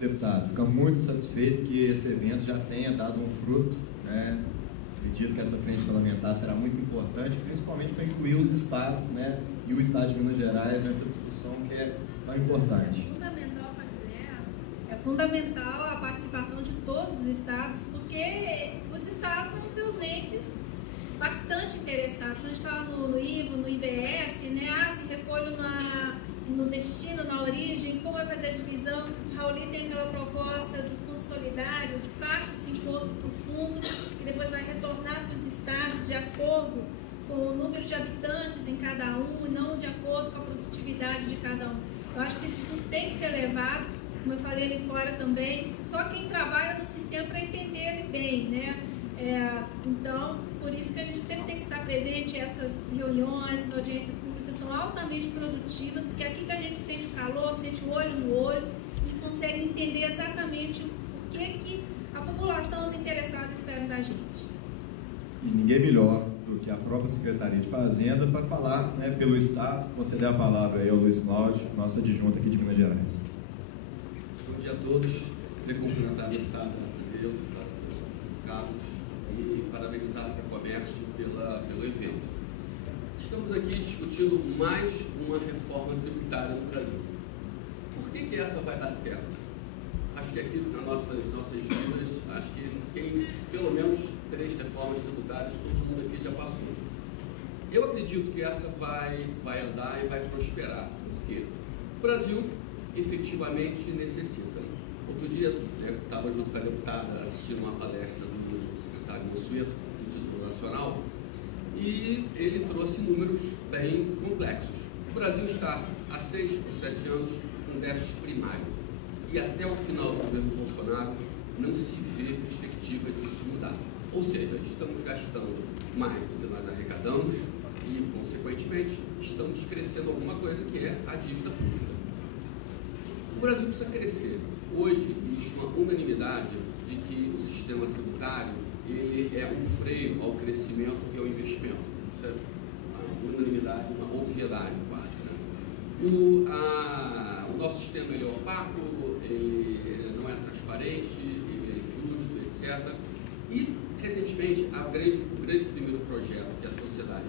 Deputado, fica muito satisfeito que esse evento já tenha dado um fruto, né? Acredito que essa frente parlamentar será muito importante, principalmente para incluir os estados, né? E o estado de Minas Gerais nessa discussão que é tão importante. É fundamental a participação de todos os estados, porque os estados vão ser os entes bastante interessados. Quando a gente fala no IVA, no IBS, né? Se recolho no destino, na origem, como vai fazer a divisão? O Rauli tem aquela proposta do Fundo Solidário, de parte desse imposto para o fundo, que depois vai retornar para os estados de acordo com o número de habitantes em cada um, e não de acordo com a produtividade de cada um. Eu acho que esse discurso tem que ser levado, como eu falei ali fora também, só quem trabalha no sistema para entender ele bem, né? Então, por isso que a gente sempre tem que estar presente. Essas reuniões, as audiências públicas são altamente produtivas, porque é aqui que a gente sente o calor, sente o olho no olho e consegue entender exatamente o que a população, os interessados esperam da gente. E ninguém melhor do que a própria Secretaria de Fazenda para falar, né, pelo Estado. Conceder a palavra aí ao Luiz Cláudio, nosso adjunto aqui de Minas Gerais. Bom dia a todos. Quero cumprimentar a deputada Tadeu, deputado Carlos, e parabenizar a FEComércio pelo evento. Estamos aqui discutindo mais uma reforma tributária no Brasil. Por que essa vai dar certo? Acho que aqui nas nossas vidas, acho que tem pelo menos 3 reformas tributárias, todo mundo aqui já passou. Eu acredito que essa vai andar e vai prosperar, porque o Brasil efetivamente necessita. Outro dia, eu estava junto com a deputada assistindo uma palestra do secretário Mossueto, do Tesouro Nacional, e ele trouxe números bem complexos. O Brasil está há 6 ou 7 anos com déficit primário, e até o final do governo Bolsonaro não se vê perspectiva disso mudar. Ou seja, estamos gastando mais do que nós arrecadamos e, consequentemente, estamos crescendo alguma coisa que é a dívida pública. O Brasil precisa crescer. Hoje existe uma unanimidade de que o sistema tributário ele é um freio ao crescimento, que é o investimento. Isso é uma unanimidade, uma obviedade quase, né? O nosso sistema ele é opaco, ele não é transparente, ele é injusto, etc. E, recentemente, o grande primeiro projeto que a sociedade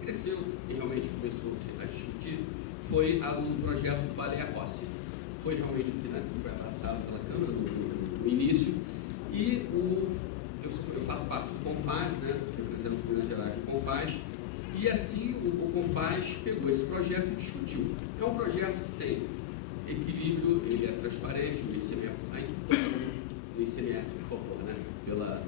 cresceu e realmente começou a discutir foi o projeto do Baleia Rossi. Foi realmente o que foi abraçado pela Câmara no início. E eu faço parte do CONFAS, né, represento Minas Gerais do CONFAS, e assim o CONFAS pegou esse projeto e discutiu. É um projeto que tem equilíbrio, ele é transparente, o ICMS, por favor, né, pela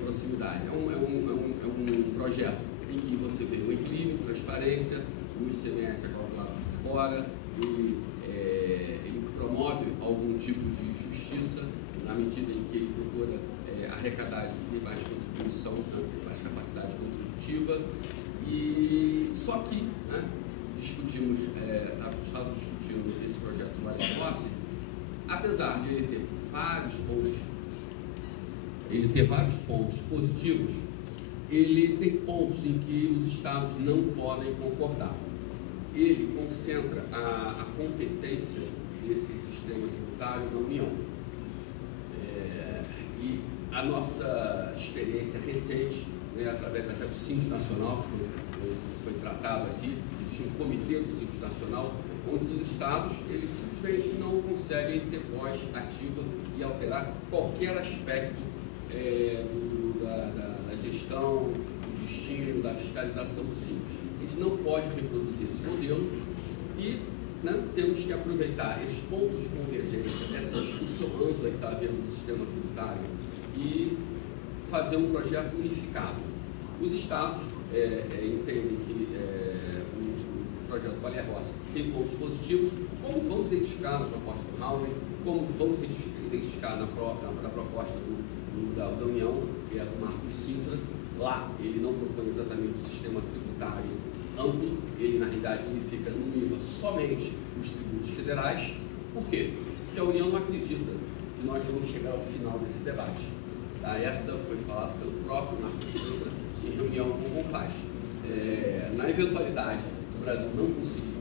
proximidade. É um projeto em que você vê o equilíbrio, transparência, o ICMS é calculado por fora, ele promove algum tipo de justiça na medida em que ele procura arrecadar e mais contribuição, mais capacidade contributiva. E só que, né, estávamos discutindo esse projeto do Baleia Rossi, apesar de ele ter vários pontos positivos, ele tem pontos em que os estados não podem concordar. Ele concentra a competência desse sistema tributário na União. E a nossa experiência recente, né, através até do Simples Nacional, que foi tratado aqui, existe um comitê do Simples Nacional, onde os estados eles simplesmente não conseguem ter voz ativa e alterar qualquer aspecto da gestão, do destino, da fiscalização do Simples. A gente não pode reproduzir esse modelo e, né, temos que aproveitar esses pontos de convergência, essa discussão ampla que está havendo no sistema tributário e fazer um projeto unificado. Os estados entendem que o projeto Valer Roça tem pontos positivos. Como vamos identificar na proposta do Raul, como vamos identificar na proposta da União, que é do Marcos Sintra. Lá ele não propõe exatamente o sistema tributário amplo, ele na realidade unifica no IVA somente os tributos federais. Por quê? Porque a União não acredita que nós vamos chegar ao final desse debate. Tá? Essa foi falada pelo próprio Marcos Sintra em reunião com o CONFAS. Na eventualidade do Brasil não conseguir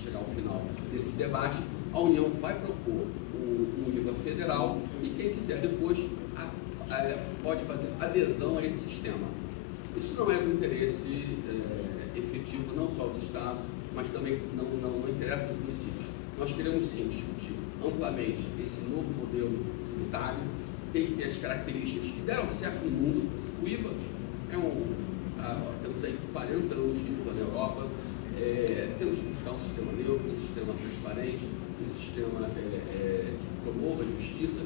chegar ao final desse debate, a União vai propor um IVA federal e quem quiser depois pode fazer adesão a esse sistema. Isso não é do interesse efetivo não só dos estados, mas também não interessa aos municípios. Nós queremos sim discutir amplamente esse novo modelo tributário, tem que ter as características que deram certo no mundo. O IVA temos aí 40 anos de IVA na Europa, temos que buscar um sistema neutro, um sistema transparente, um sistema que promova a justiça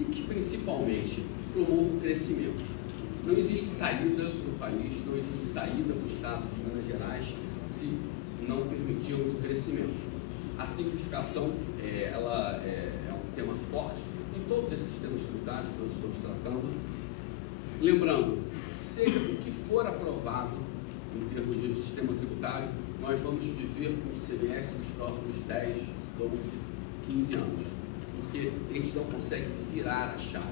e que principalmente promova o crescimento. Não existe saída do país, não existe saída do Estado de Minas Gerais se não permitirmos o crescimento. A simplificação ela é um tema forte em todos esses sistemas tributários que nós estamos tratando. Lembrando, seja o que for aprovado em termos de sistema tributário, nós vamos viver com o ICMS nos próximos 10, 12, 15 anos, porque a gente não consegue virar a chave.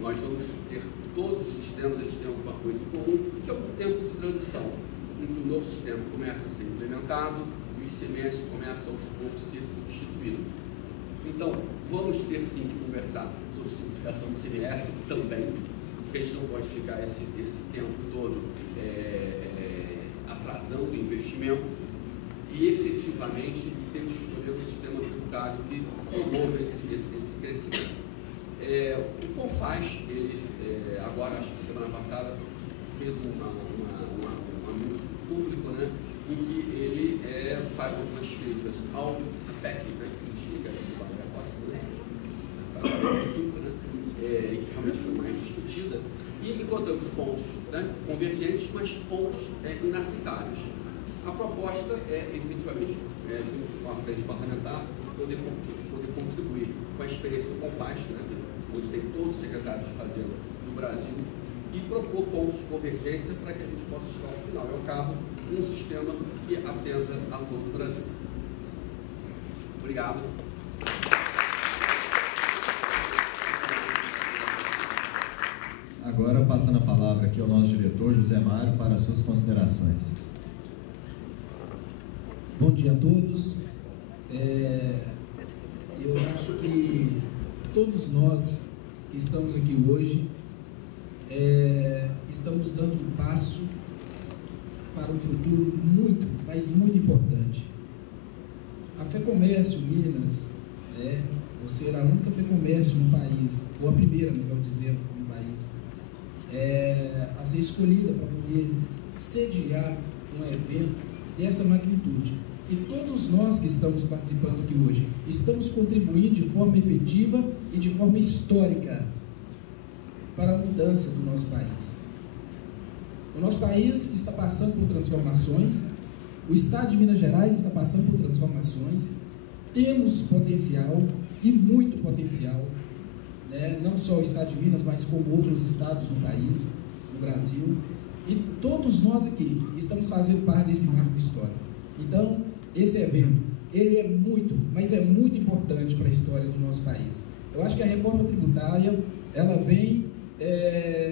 Nós vamos ter todos os sistemas, eles têm alguma coisa em comum, que é um tempo de transição, em que o novo sistema começa a ser implementado e o ICMS começa aos poucos a ser substituído. Então, vamos ter sim que conversar sobre simplificação do ICMS também, porque a gente não pode ficar esse tempo todo atrasando o investimento e efetivamente temos que escolher um sistema tributário que promova esse crescimento. O CONFAS, ele agora, acho que semana passada, fez um anúncio público, né, em que ele faz algumas críticas ao PEC, né, que chega do Valer Roça, né, que realmente foi mais discutida, e encontramos pontos, né, convergentes, mas pontos inaceitáveis. A proposta efetivamente, junto com a frente parlamentar, poder contribuir com a experiência do CONFAS, né, onde tem todos os secretários de Fazenda do Brasil, e propor pontos de convergência para que a gente possa chegar ao final, ao cabo, um sistema que atenda a todo o Brasil. Obrigado. Agora, passando a palavra aqui ao nosso diretor, José Mário, para as suas considerações. Bom dia a todos. Eu acho que todos nós que estamos aqui hoje estamos dando um passo para um futuro muito, mas muito importante. A FEComércio Minas, ou será a única FEComércio no país, ou a primeira, melhor dizendo, no país, a ser escolhida para poder sediar um evento dessa magnitude. E todos nós que estamos participando aqui hoje, estamos contribuindo de forma efetiva e de forma histórica para a mudança do nosso país. O nosso país está passando por transformações, o Estado de Minas Gerais está passando por transformações, temos potencial e muito potencial, né? Não só o Estado de Minas, mas como outros estados no país, no Brasil, e todos nós aqui estamos fazendo parte desse marco histórico. Então, esse evento, ele é muito, mas é muito importante para a história do nosso país. Eu acho que a reforma tributária, ela vem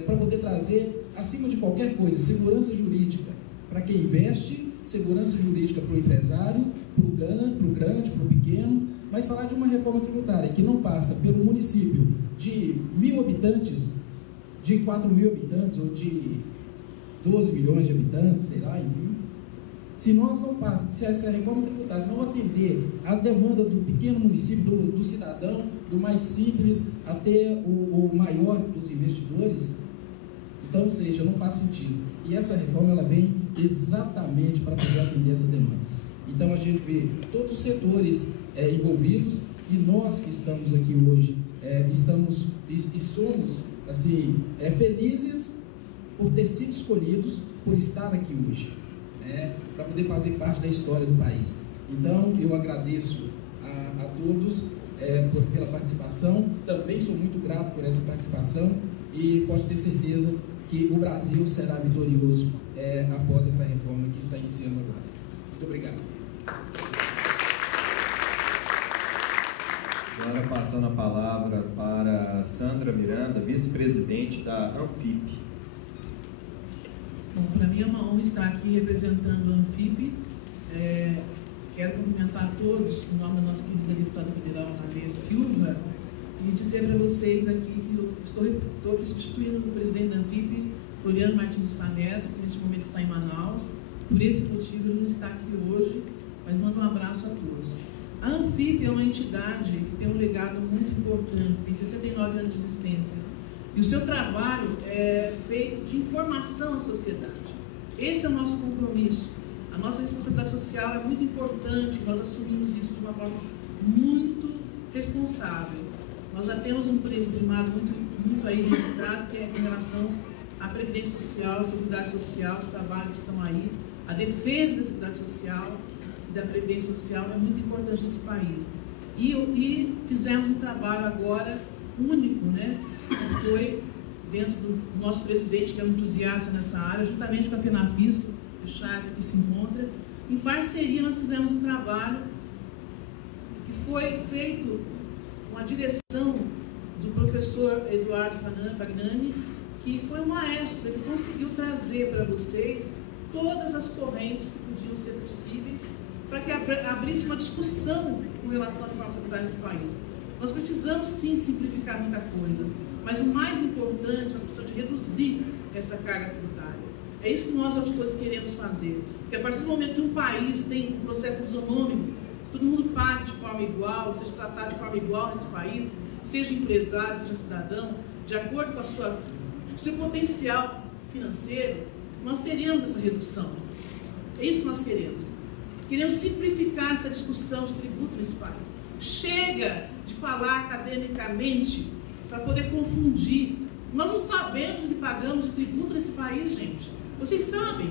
para poder trazer, acima de qualquer coisa, segurança jurídica para quem investe, segurança jurídica para o empresário, para o grande, para o pequeno, mas falar de uma reforma tributária que não passa pelo município de 1.000 habitantes, de 4.000 habitantes ou de 12 milhões de habitantes, sei lá, enfim. Se essa reforma tributária não atender à demanda do pequeno município, do cidadão, do mais simples até o maior dos investidores, então, ou seja, não faz sentido. E essa reforma, ela vem exatamente para poder atender essa demanda. Então, a gente vê todos os setores envolvidos e nós que estamos aqui hoje, estamos e somos, assim, felizes por ter sido escolhidos, por estar aqui hoje, para poder fazer parte da história do país. Então, eu agradeço a todos pela participação, também sou muito grato por essa participação e pode ter certeza que o Brasil será vitorioso após essa reforma que está iniciando agora. Muito obrigado. Agora passando a palavra para Sandra Miranda, vice-presidente da Anfip. Bom, para mim é uma honra estar aqui representando a Anfip. Quero cumprimentar a todos em nome da nossa querida deputada federal Maria Silva e dizer para vocês aqui que eu estou aqui substituindo o presidente da Anfip, Floriano Martins de Sá Neto, que neste momento está em Manaus. Por esse motivo ele não está aqui hoje, mas mando um abraço a todos. A Anfip é uma entidade que tem um legado muito importante, tem 69 anos de existência. E o seu trabalho é feito de informação à sociedade. Esse é o nosso compromisso. A nossa responsabilidade social é muito importante, nós assumimos isso de uma forma muito responsável. Nós já temos um primado muito aí registrado, que é em relação à previdência social, à seguridade social, os trabalhos estão aí. A defesa da seguridade social e da previdência social é muito importante nesse país. E fizemos um trabalho agora único, que foi dentro do nosso presidente, que é um entusiasta nessa área, juntamente com a FENAFISCO, o Charles que se encontra. Em parceria nós fizemos um trabalho que foi feito com a direção do professor Eduardo Fagnani, que foi um maestro, ele conseguiu trazer para vocês todas as correntes que podiam ser possíveis para que abrisse uma discussão com relação à reforma tributária nesse país. Nós precisamos sim simplificar muita coisa, mas o mais importante, nós precisamos de reduzir essa carga tributária. É isso que nós, auditores, queremos fazer. Porque a partir do momento que um país tem um processo isonômico, todo mundo paga de forma igual, seja tratado de forma igual nesse país, seja empresário, seja cidadão, de acordo com o seu potencial financeiro, nós teríamos essa redução. É isso que nós queremos. Queremos simplificar essa discussão de tributo nesse país. Chega de falar academicamente para poder confundir. Nós não sabemos o que pagamos de tributo nesse país, gente. Vocês sabem.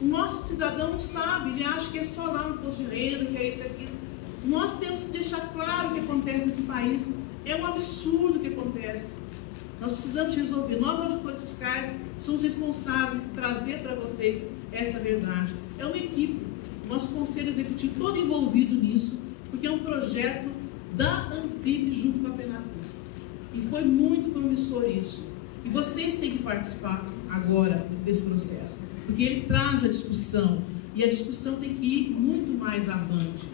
O nosso cidadão não sabe, ele acha que é só lá no imposto de renda, que é isso e aquilo. Nós temos que deixar claro o que acontece nesse país. É um absurdo o que acontece. Nós precisamos resolver. Nós, auditores fiscais, somos responsáveis de trazer para vocês essa verdade. É uma equipe. Nosso conselho executivo todo envolvido nisso, porque é um projeto da Anfip junto com a FENAFISCO. E foi muito promissor isso. E vocês têm que participar agora desse processo, porque ele traz a discussão, e a discussão tem que ir muito mais avante.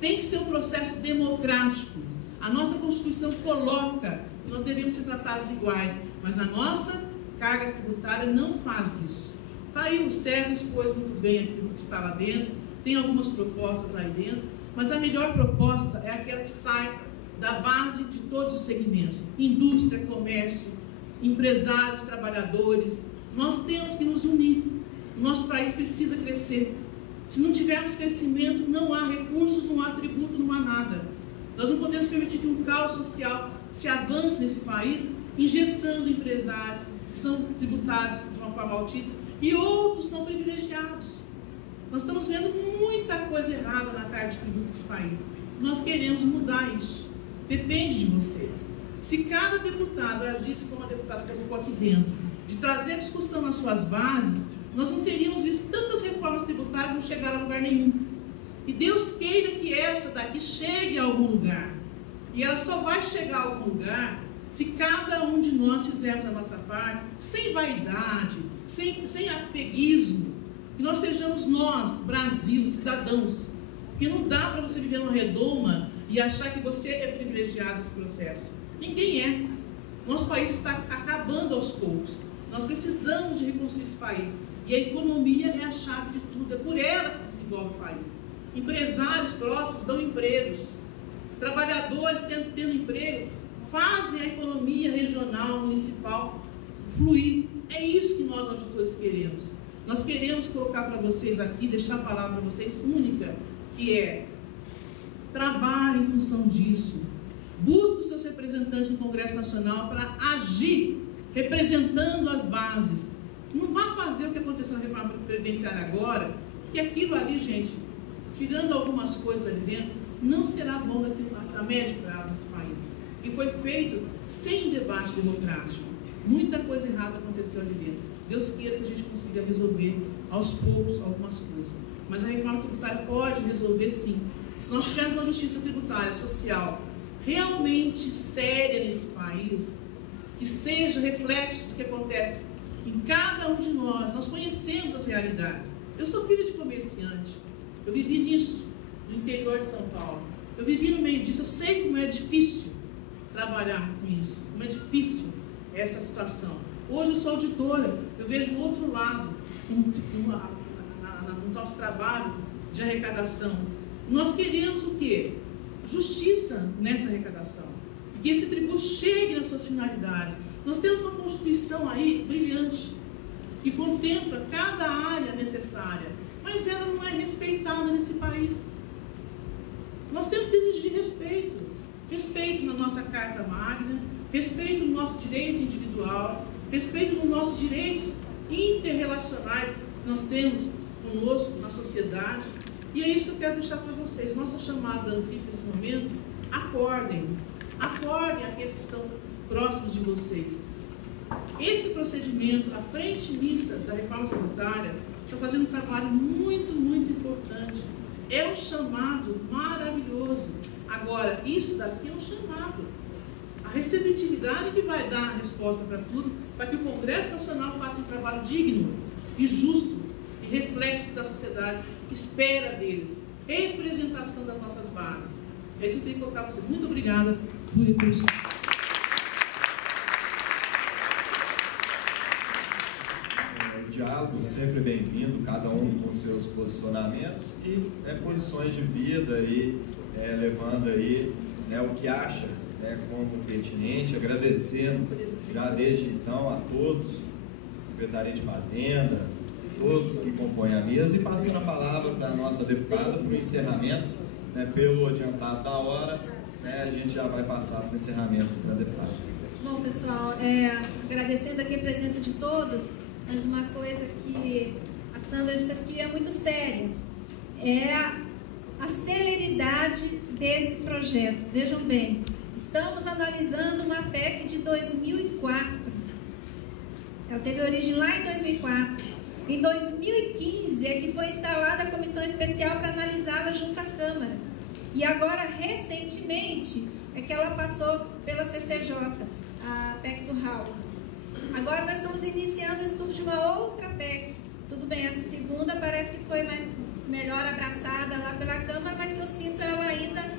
Tem que ser um processo democrático. A nossa Constituição coloca que nós devemos ser tratados iguais, mas a nossa carga tributária não faz isso. Está aí, o César expôs muito bem aquilo que está lá dentro, tem algumas propostas aí dentro, mas a melhor proposta é aquela que sai da base de todos os segmentos, indústria, comércio, empresários, trabalhadores. Nós temos que nos unir. O nosso país precisa crescer. Se não tivermos crescimento, não há recursos, não há tributo, não há nada. Nós não podemos permitir que um caos social se avance nesse país, engessando empresários que são tributados de uma forma altíssima e outros são privilegiados. Nós estamos vendo muita coisa errada na carga de tributo desse país. Nós queremos mudar isso. Depende de vocês. Se cada deputado agisse como a deputada que colocou aqui dentro, de trazer discussão nas suas bases, nós não teríamos visto tantas reformas tributárias que não chegaram a lugar nenhum. E Deus queira que essa daqui chegue a algum lugar. E ela só vai chegar a algum lugar se cada um de nós fizermos a nossa parte, sem vaidade, sem apeguismo, que nós sejamos nós, Brasil, cidadãos. Porque não dá para você viver numa redoma e achar que você é privilegiado nesse processo. Ninguém é. Nosso país está acabando aos poucos. Nós precisamos de reconstruir esse país. E a economia é a chave de tudo. É por ela que se desenvolve o país. Empresários próximos dão empregos. Trabalhadores tendo emprego fazem a economia regional, municipal fluir. É isso que nós, auditores, queremos. Nós queremos colocar para vocês aqui, deixar a palavra para vocês única, que é: trabalhe em função disso. Busque os seus representantes no Congresso Nacional para agir, representando as bases. Não vá fazer o que aconteceu na reforma previdenciária agora, que aquilo ali, gente, tirando algumas coisas ali dentro, não será bom a médio prazo nesse país. E foi feito sem debate democrático. Muita coisa errada aconteceu ali dentro. Deus queira que a gente consiga resolver aos poucos algumas coisas. Mas a reforma tributária pode resolver sim. Se nós tivermos uma justiça tributária, social, realmente séria nesse país, que seja reflexo do que acontece em cada um de nós, nós conhecemos as realidades. Eu sou filha de comerciante, eu vivi nisso, no interior de São Paulo. Eu vivi no meio disso, eu sei como é difícil trabalhar com isso, como é difícil essa situação. Hoje eu sou auditora, eu vejo o outro lado, no nosso trabalho de arrecadação. Nós queremos o quê? Justiça nessa arrecadação. E que esse tributo chegue nas suas finalidades. Nós temos uma Constituição aí brilhante, que contempla cada área necessária, mas ela não é respeitada nesse país. Nós temos que exigir respeito. Respeito na nossa Carta Magna, respeito no nosso direito individual, respeito nos nossos direitos interrelacionais que nós temos conosco, na sociedade. E é isso que eu quero deixar para vocês. Nossa chamada Anfip nesse momento, acordem. Acordem aqueles que estão próximos de vocês. Esse procedimento, a frente mista da reforma tributária, está fazendo um trabalho muito, muito importante. É um chamado maravilhoso. Agora, isso daqui é um chamado. A receptividade que vai dar a resposta para tudo, para que o Congresso Nacional faça um trabalho digno e justo e reflexo da sociedade espera deles. Representação das nossas bases. É isso que eu tenho que colocar para vocês. Muito obrigada por isso. O diálogo sempre bem-vindo, cada um com seus posicionamentos e posições de vida e levando aí o que acha como pertinente, agradecendo já desde então a todos, Secretaria de Fazenda, todos que compõem a mesa e passando a palavra para a nossa deputada para o encerramento, pelo adiantado da hora, a gente já vai passar para o encerramento da deputada. Bom, pessoal, agradecendo aqui a presença de todos, mas uma coisa que a Sandra disse aqui é muito séria, é a celeridade desse projeto. Vejam bem, estamos analisando uma PEC de 2004. Ela teve origem lá em 2004. Em 2015 é que foi instalada a comissão especial para analisá-la junto à Câmara. E agora, recentemente, é que ela passou pela CCJ, a PEC do Raul. Agora nós estamos iniciando o estudo de uma outra PEC. Tudo bem, essa segunda parece que foi melhor abraçada lá pela Câmara, mas que eu sinto ela ainda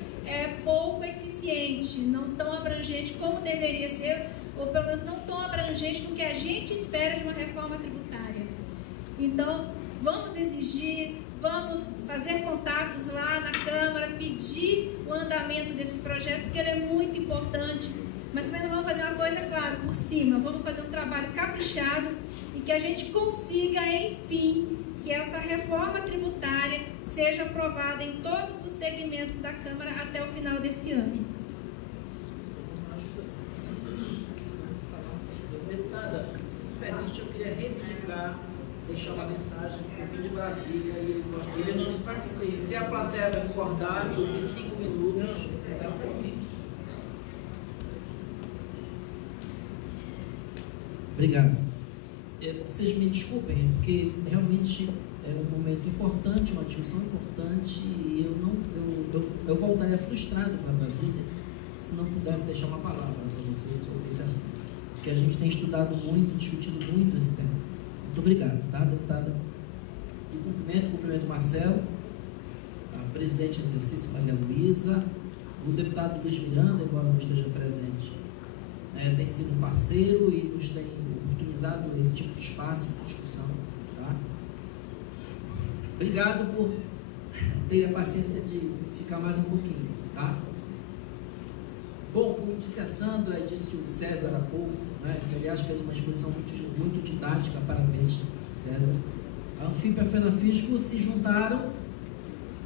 pouco eficiente, não tão abrangente como deveria ser, ou pelo menos não tão abrangente do que a gente espera de uma reforma tributária. Então, vamos exigir, vamos fazer contatos lá na Câmara, pedir o andamento desse projeto, porque ele é muito importante. Mas também não vamos fazer uma coisa, claro, por cima. Vamos fazer um trabalho caprichado e que a gente consiga, enfim, que essa reforma tributária seja aprovada em todos os segmentos da Câmara até o final desse ano. Deputada, se me permite, eu queria reivindicar, deixar uma mensagem que eu vim de Brasília e gostaria de nos participar. Se a plateia concordar, eu vim 5 minutos. Obrigado. Vocês me desculpem, porque realmente é um momento importante, uma discussão importante, e eu voltaria frustrado para Brasília se não pudesse deixar uma palavra para vocês sobre esse assunto, porque a gente tem estudado muito, discutido muito esse tema. Muito obrigado, tá, deputada? E cumprimento o Marcelo, a presidente em exercício Maria Luísa, o deputado Luiz Miranda, embora não esteja presente, tem sido um parceiro e nos tem oportunizado esse tipo de espaço de discussão. Tá? Obrigado por ter a paciência de ficar mais um pouquinho. Tá? Bom, como disse a Sandra e disse o César há pouco, que aliás fez uma exposição muito didática, parabéns, César. A Anfip e a FENAFISCO se juntaram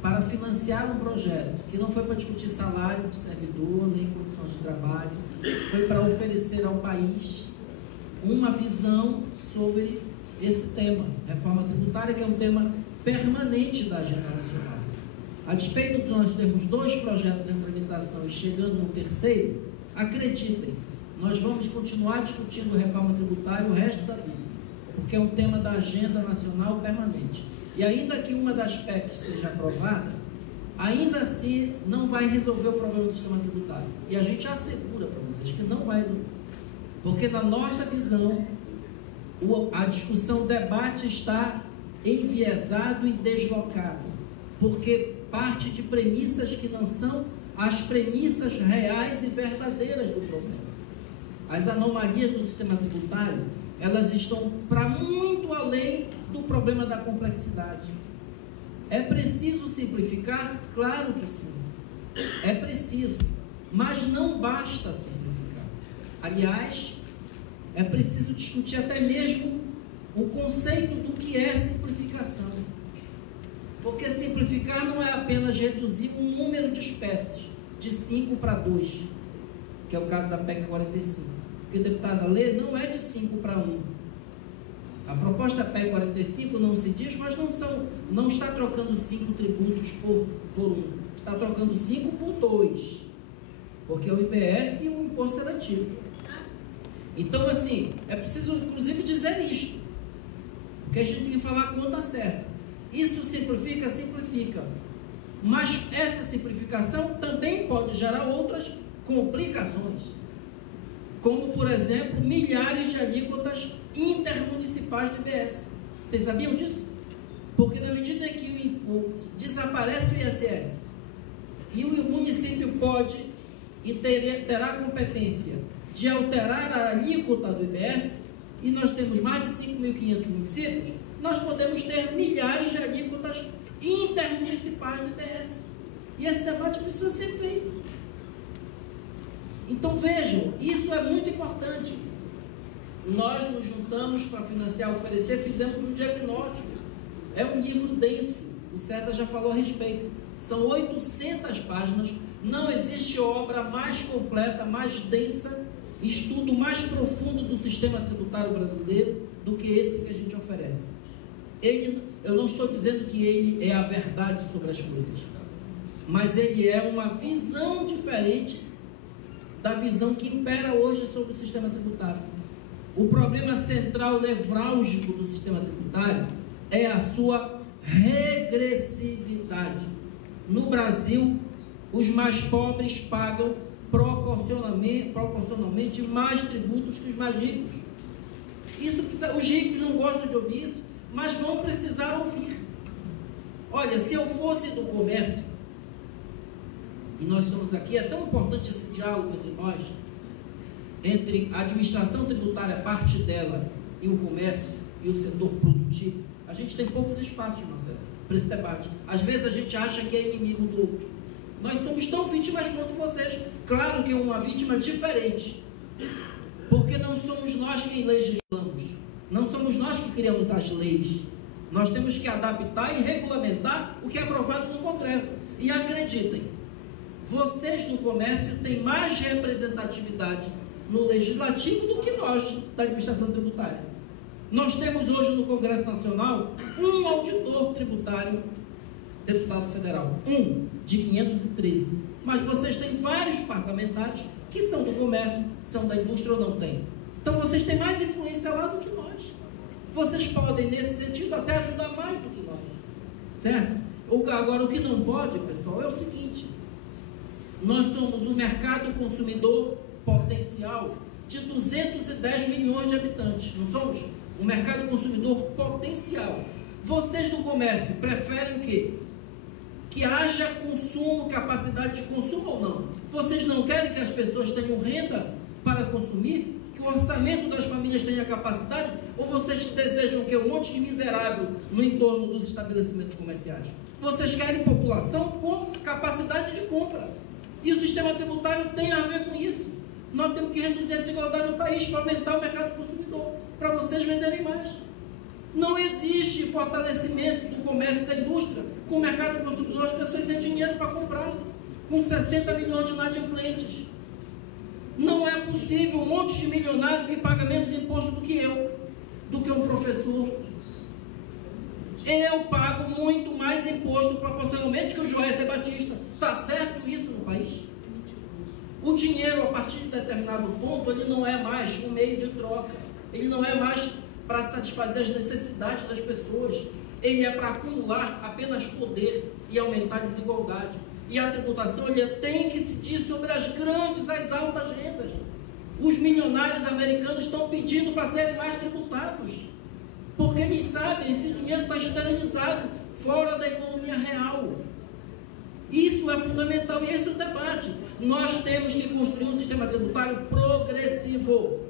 para financiar um projeto que não foi para discutir salário do servidor, nem condições de trabalho, foi para oferecer ao país uma visão sobre esse tema, reforma tributária, que é um tema permanente da agenda nacional. A despeito de nós termos 2 projetos em tramitação e chegando no terceiro, acreditem, nós vamos continuar discutindo reforma tributária o resto da vida, porque é um tema da agenda nacional permanente. E ainda que uma das PECs seja aprovada, ainda assim não vai resolver o problema do sistema tributário. E a gente assegura para vocês que não vai resolver. Porque na nossa visão, a discussão, o debate está enviesado e deslocado. Porque parte de premissas que não são as premissas reais e verdadeiras do problema. As anomalias do sistema tributário, elas estão para muito além do problema da complexidade. É preciso simplificar? Claro que sim. É preciso. Mas não basta simplificar. Aliás, é preciso discutir até mesmo o conceito do que é simplificação. Porque simplificar não é apenas reduzir o número de espécies de 5 para 2, que é o caso da PEC 45. Porque, deputada, a lei não é de 5 para 1. A proposta PEC 45 não se diz, mas não está trocando 5 tributos por 1. Está trocando 5 por 2. Porque é o IBS e o imposto seletivo. Então, assim, é preciso, inclusive, dizer isto. Porque a gente tem que falar a conta certa. Isso simplifica? Simplifica. Mas essa simplificação também pode gerar outras complicações. Como, por exemplo, milhares de alíquotas intermunicipais do IBS. Vocês sabiam disso? Porque na medida em que desaparece o ISS e o município pode e terá competência de alterar a alíquota do IBS, e nós temos mais de 5.500 municípios, nós podemos ter milhares de alíquotas intermunicipais do IBS. E esse debate precisa ser feito. Então vejam, isso é muito importante. Nós nos juntamos para financiar, oferecer, fizemos um diagnóstico. É um livro denso, o César já falou a respeito. São 800 páginas, não existe obra mais completa, mais densa, estudo mais profundo do sistema tributário brasileiro do que esse que a gente oferece. Eu não estou dizendo que ele é a verdade sobre as coisas, mas ele é uma visão diferente da visão que impera hoje sobre o sistema tributário. O problema central, nevrálgico do sistema tributário é a sua regressividade. No Brasil, os mais pobres pagam proporcionalmente mais tributos que os mais ricos. Os ricos não gostam de ouvir isso, mas vão precisar ouvir. Olha, se eu fosse do comércio, e nós estamos aqui, é tão importante esse diálogo entre nós, entre a administração tributária, parte dela, e o comércio, e o setor produtivo. A gente tem poucos espaços, Marcelo, para esse debate. Às vezes a gente acha que é inimigo do outro. Nós somos tão vítimas quanto vocês. Claro que é uma vítima diferente, porque não somos nós quem legislamos, não somos nós que criamos as leis. Nós temos que adaptar e regulamentar o que é aprovado no Congresso. E acreditem, vocês no comércio têm mais representatividade no legislativo do que nós da administração tributária. Nós temos hoje no Congresso Nacional um auditor tributário, deputado federal, de 513. Mas vocês têm vários parlamentares que são do comércio, são da indústria ou não têm. Então vocês têm mais influência lá do que nós. Vocês podem, nesse sentido, até ajudar mais do que nós. Certo? Agora, o que não pode, pessoal, é o seguinte: nós somos um mercado consumidor potencial de 210 milhões de habitantes. Não somos? Um mercado consumidor potencial. Vocês do comércio preferem o quê? Que haja consumo, capacidade de consumo ou não? Vocês não querem que as pessoas tenham renda para consumir? Que o orçamento das famílias tenha capacidade? Ou vocês desejam que um monte de miserável no entorno dos estabelecimentos comerciais? Vocês querem população com capacidade de compra. E o sistema tributário tem a ver com isso. Nós temos que reduzir a desigualdade no país para aumentar o mercado consumidor, para vocês venderem mais. Não existe fortalecimento do comércio e da indústria com o mercado consumidor, as pessoas sem dinheiro para comprar, com 60 milhões de inadimplentes. Não é possível um monte de milionário que paga menos imposto do que eu, do que um professor. Eu pago muito mais imposto proporcionalmente que o Joés de Batista. Está certo isso no país? O dinheiro, a partir de determinado ponto, ele não é mais um meio de troca. Ele não é mais para satisfazer as necessidades das pessoas. Ele é para acumular apenas poder e aumentar a desigualdade. E a tributação ele tem que incidir sobre as grandes, as altas rendas. Os milionários americanos estão pedindo para serem mais tributados, porque eles sabem que esse dinheiro está esterilizado fora da economia real. Isso é fundamental e esse é o debate. Nós temos que construir um sistema tributário progressivo.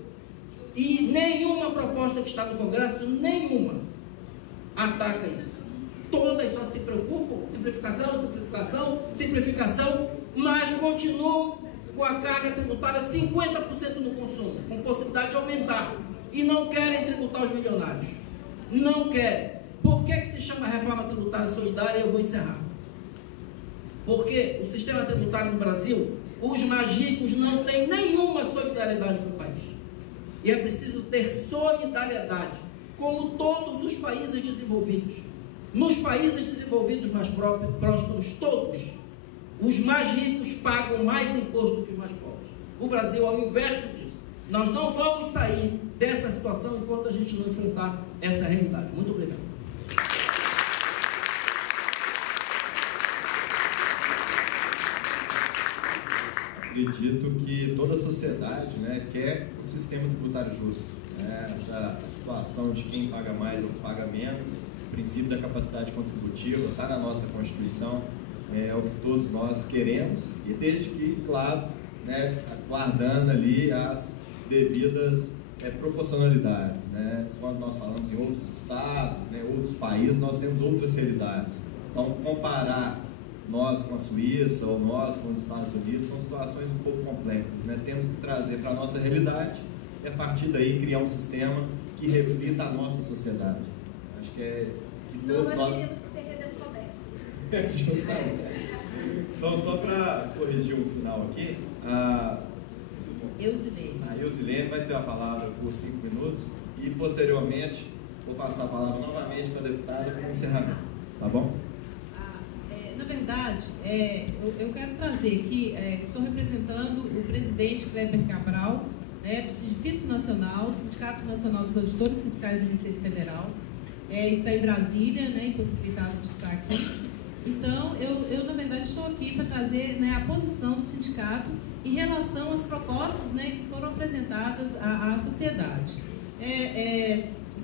E nenhuma proposta que está no Congresso, nenhuma, ataca isso. Todas só se preocupam, simplificação, simplificação, simplificação, mas continuam com a carga tributária 50% no consumo, com possibilidade de aumentar. E não querem tributar os milionários. Não querem. Por que se chama reforma tributária solidária? Eu vou encerrar. Porque o sistema tributário no Brasil, os mais ricos não têm nenhuma solidariedade com o país. E é preciso ter solidariedade, como todos os países desenvolvidos. Nos países desenvolvidos mais prósperos, todos, os mais ricos pagam mais imposto que os mais pobres. O Brasil é o inverso disso. Nós não vamos sair dessa situação enquanto a gente não enfrentar essa realidade. Muito obrigado. Acredito que toda a sociedade, né, quer um sistema tributário justo. Né? Essa situação de quem paga mais ou paga menos, o princípio da capacidade contributiva está na nossa Constituição, é o que todos nós queremos, e desde que, claro, né, guardando ali as devidas proporcionalidades. Né? Quando nós falamos em outros estados, né, outros países, nós temos outras realidades. Então, comparar nós com a Suíça ou nós com os Estados Unidos são situações um pouco complexas, né? Temos que trazer para a nossa realidade e a partir daí criar um sistema que reflita a nossa sociedade. Acho que todos nós temos que ser redescobertos. Justamente. Então, só para corrigir o final aqui, a Eusilene vai ter a palavra por 5 minutos e posteriormente vou passar a palavra novamente para a deputada para o encerramento, tá bom? Na verdade, eu quero trazer aqui, estou representando o presidente Kleber Cabral, né, do Sindifisco Nacional, Sindicato Nacional dos Auditores Fiscais da Receita Federal, está em Brasília, né, impossibilitado de estar aqui. Então, eu na verdade estou aqui para trazer, né, a posição do sindicato em relação às propostas, né, que foram apresentadas à sociedade.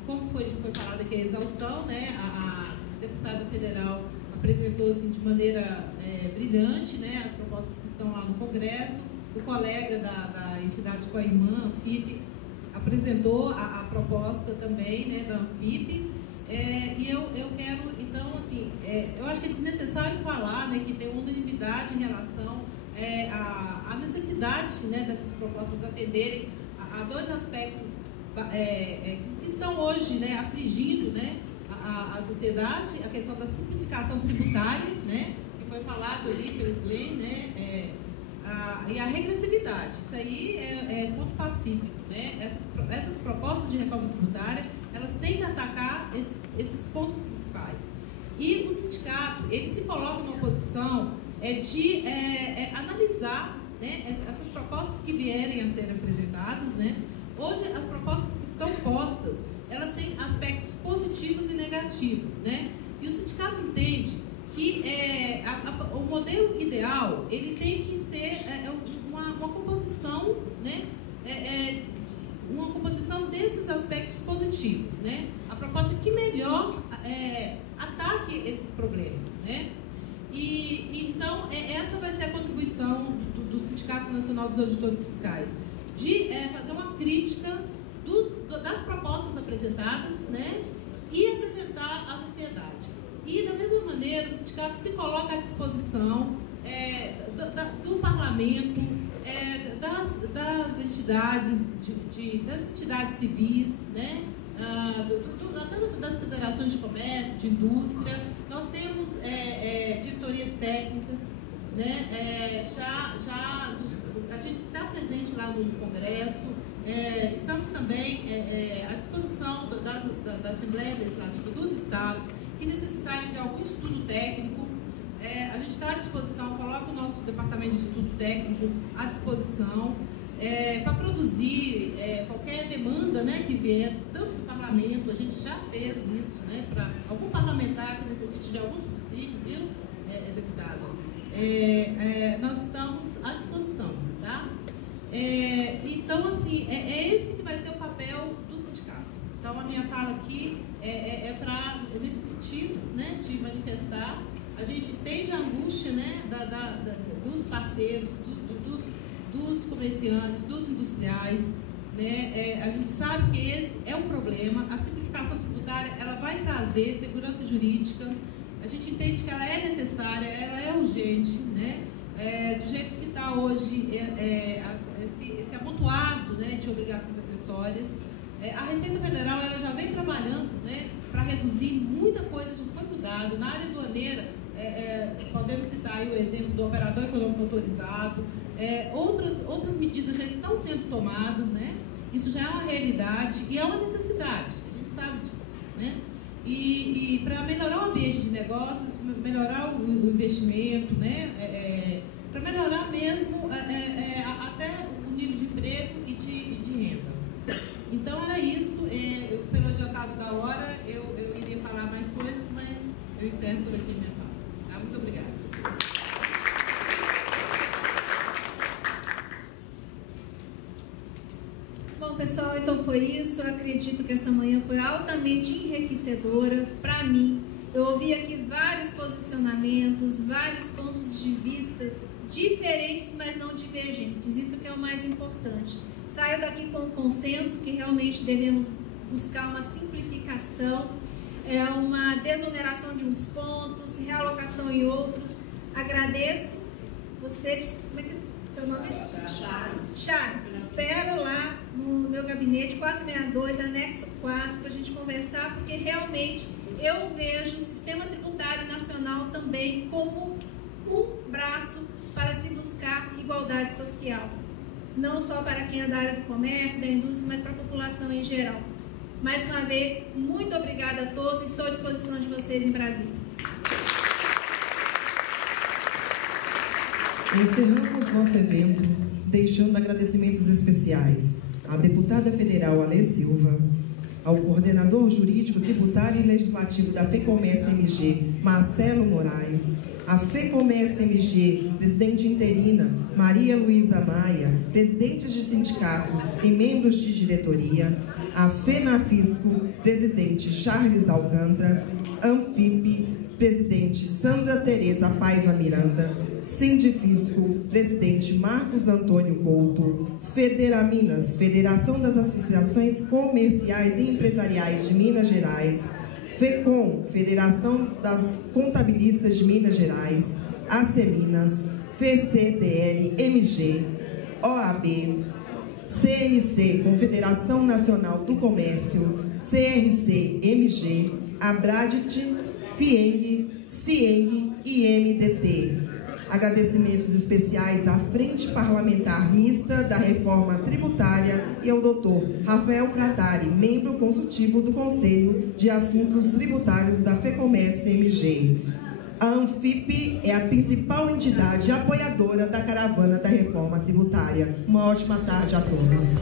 Como foi falado aqui a exaustão, né, a deputada federal apresentou assim, de maneira brilhante, né, as propostas que estão lá no Congresso. O colega da entidade Coaimã, Anfip, apresentou a proposta também, né, da Anfip. E eu quero, então, assim, eu acho que é desnecessário falar, né, que tem unanimidade em relação à necessidade, né, dessas propostas atenderem a dois aspectos que estão hoje, né, afligindo, né, a sociedade, a questão da simplificação tributária, né, que foi falado ali pelo Glenn, né, e a regressividade. Isso aí é ponto pacífico, né? Essas propostas de reforma tributária, elas têm que atacar esses pontos principais. E o sindicato, ele se coloca numa posição de analisar, né, essas propostas que vierem a ser apresentadas, né? Hoje, as propostas que estão postas, elas têm aspectos positivos e negativos, né? E o sindicato entende que o modelo ideal, ele tem que ser uma composição, né? Uma composição desses aspectos positivos, né? A proposta que melhor ataque esses problemas, né? E então, essa vai ser a contribuição do Sindicato Nacional dos Auditores Fiscais, de fazer uma crítica das propostas apresentadas, né, e apresentar à sociedade. E, da mesma maneira, o sindicato se coloca à disposição do parlamento, das entidades, das entidades civis, né, até das federações de comércio, de indústria. Nós temos diretorias técnicas, né, a gente está presente lá no Congresso. Estamos também à disposição da Assembleia Legislativa dos Estados que necessitarem de algum estudo técnico. A gente está à disposição, coloca o nosso departamento de estudo técnico à disposição para produzir qualquer demanda, né, que vier, tanto do parlamento, a gente já fez isso, né, para algum parlamentar que necessite de algum subsídio, viu, deputado? Nós estamos à disposição, tá? Então, assim, esse que vai ser o papel do sindicato. Então, a minha fala aqui para, nesse sentido, né, de manifestar. A gente entende a angústia, né, dos parceiros, dos comerciantes, dos industriais, né? A gente sabe que esse é um problema. A simplificação tributária, ela vai trazer segurança jurídica. A gente entende que ela é necessária, ela é urgente, né? Do jeito que está hoje esse amontoado, né, de obrigações acessórias. A Receita Federal, ela já vem trabalhando, né, para reduzir muita coisa, já foi mudado. Na área aduaneira, podemos citar aí o exemplo do operador econômico autorizado. Outras medidas já estão sendo tomadas, né? Isso já é uma realidade e é uma necessidade, a gente sabe disso, né? E para melhorar o ambiente de negócios, melhorar o investimento, né? Para melhorar mesmo até o nível de emprego e de renda. Então era isso. Pelo adiantado da hora, eu iria falar mais coisas, mas eu encerro por aqui minha fala. Tá? Muito obrigada. Bom, pessoal, então foi isso. Eu acredito que essa manhã foi altamente enriquecedora para mim. Eu ouvi aqui vários posicionamentos, vários pontos de vista diferentes, mas não divergentes. Isso que é o mais importante. Saio daqui com o consenso que realmente devemos buscar uma simplificação, uma desoneração de uns pontos, realocação em outros. Agradeço você. Como é que é seu nome? Charles. Te espero lá no meu gabinete 462, anexo 4, para a gente conversar, porque realmente eu vejo o sistema tributário nacional também como um braço para se buscar igualdade social. Não só para quem é da área do comércio, da indústria, mas para a população em geral. Mais uma vez, muito obrigada a todos. Estou à disposição de vocês em Brasília. Encerramos nosso evento deixando agradecimentos especiais à deputada federal Alê Silva, ao coordenador jurídico, tributário e legislativo da FEComércio-MG, Marcelo Moraes, a FEComércio-MG, presidente interina, Maria Luísa Maia, presidentes de sindicatos e membros de diretoria, a FENAFISCO, presidente Charles Alcântara, ANFIP, presidente Sandra Tereza Paiva Miranda, Sindifisco, presidente Marcos Antônio Couto, Federaminas, Federação das Associações Comerciais e Empresariais de Minas Gerais, FECOM, Federação das Contabilistas de Minas Gerais, ACEMINAS, FCDL-MG, OAB, CNC, Confederação Nacional do Comércio, CRC-MG, Abradit, FIENG, CIENG e MDT. Agradecimentos especiais à Frente Parlamentar Mista da Reforma Tributária e ao Dr. Rafael Fratari, membro consultivo do Conselho de Assuntos Tributários da FEComércio-MG. A ANFIP é a principal entidade apoiadora da caravana da Reforma Tributária. Uma ótima tarde a todos.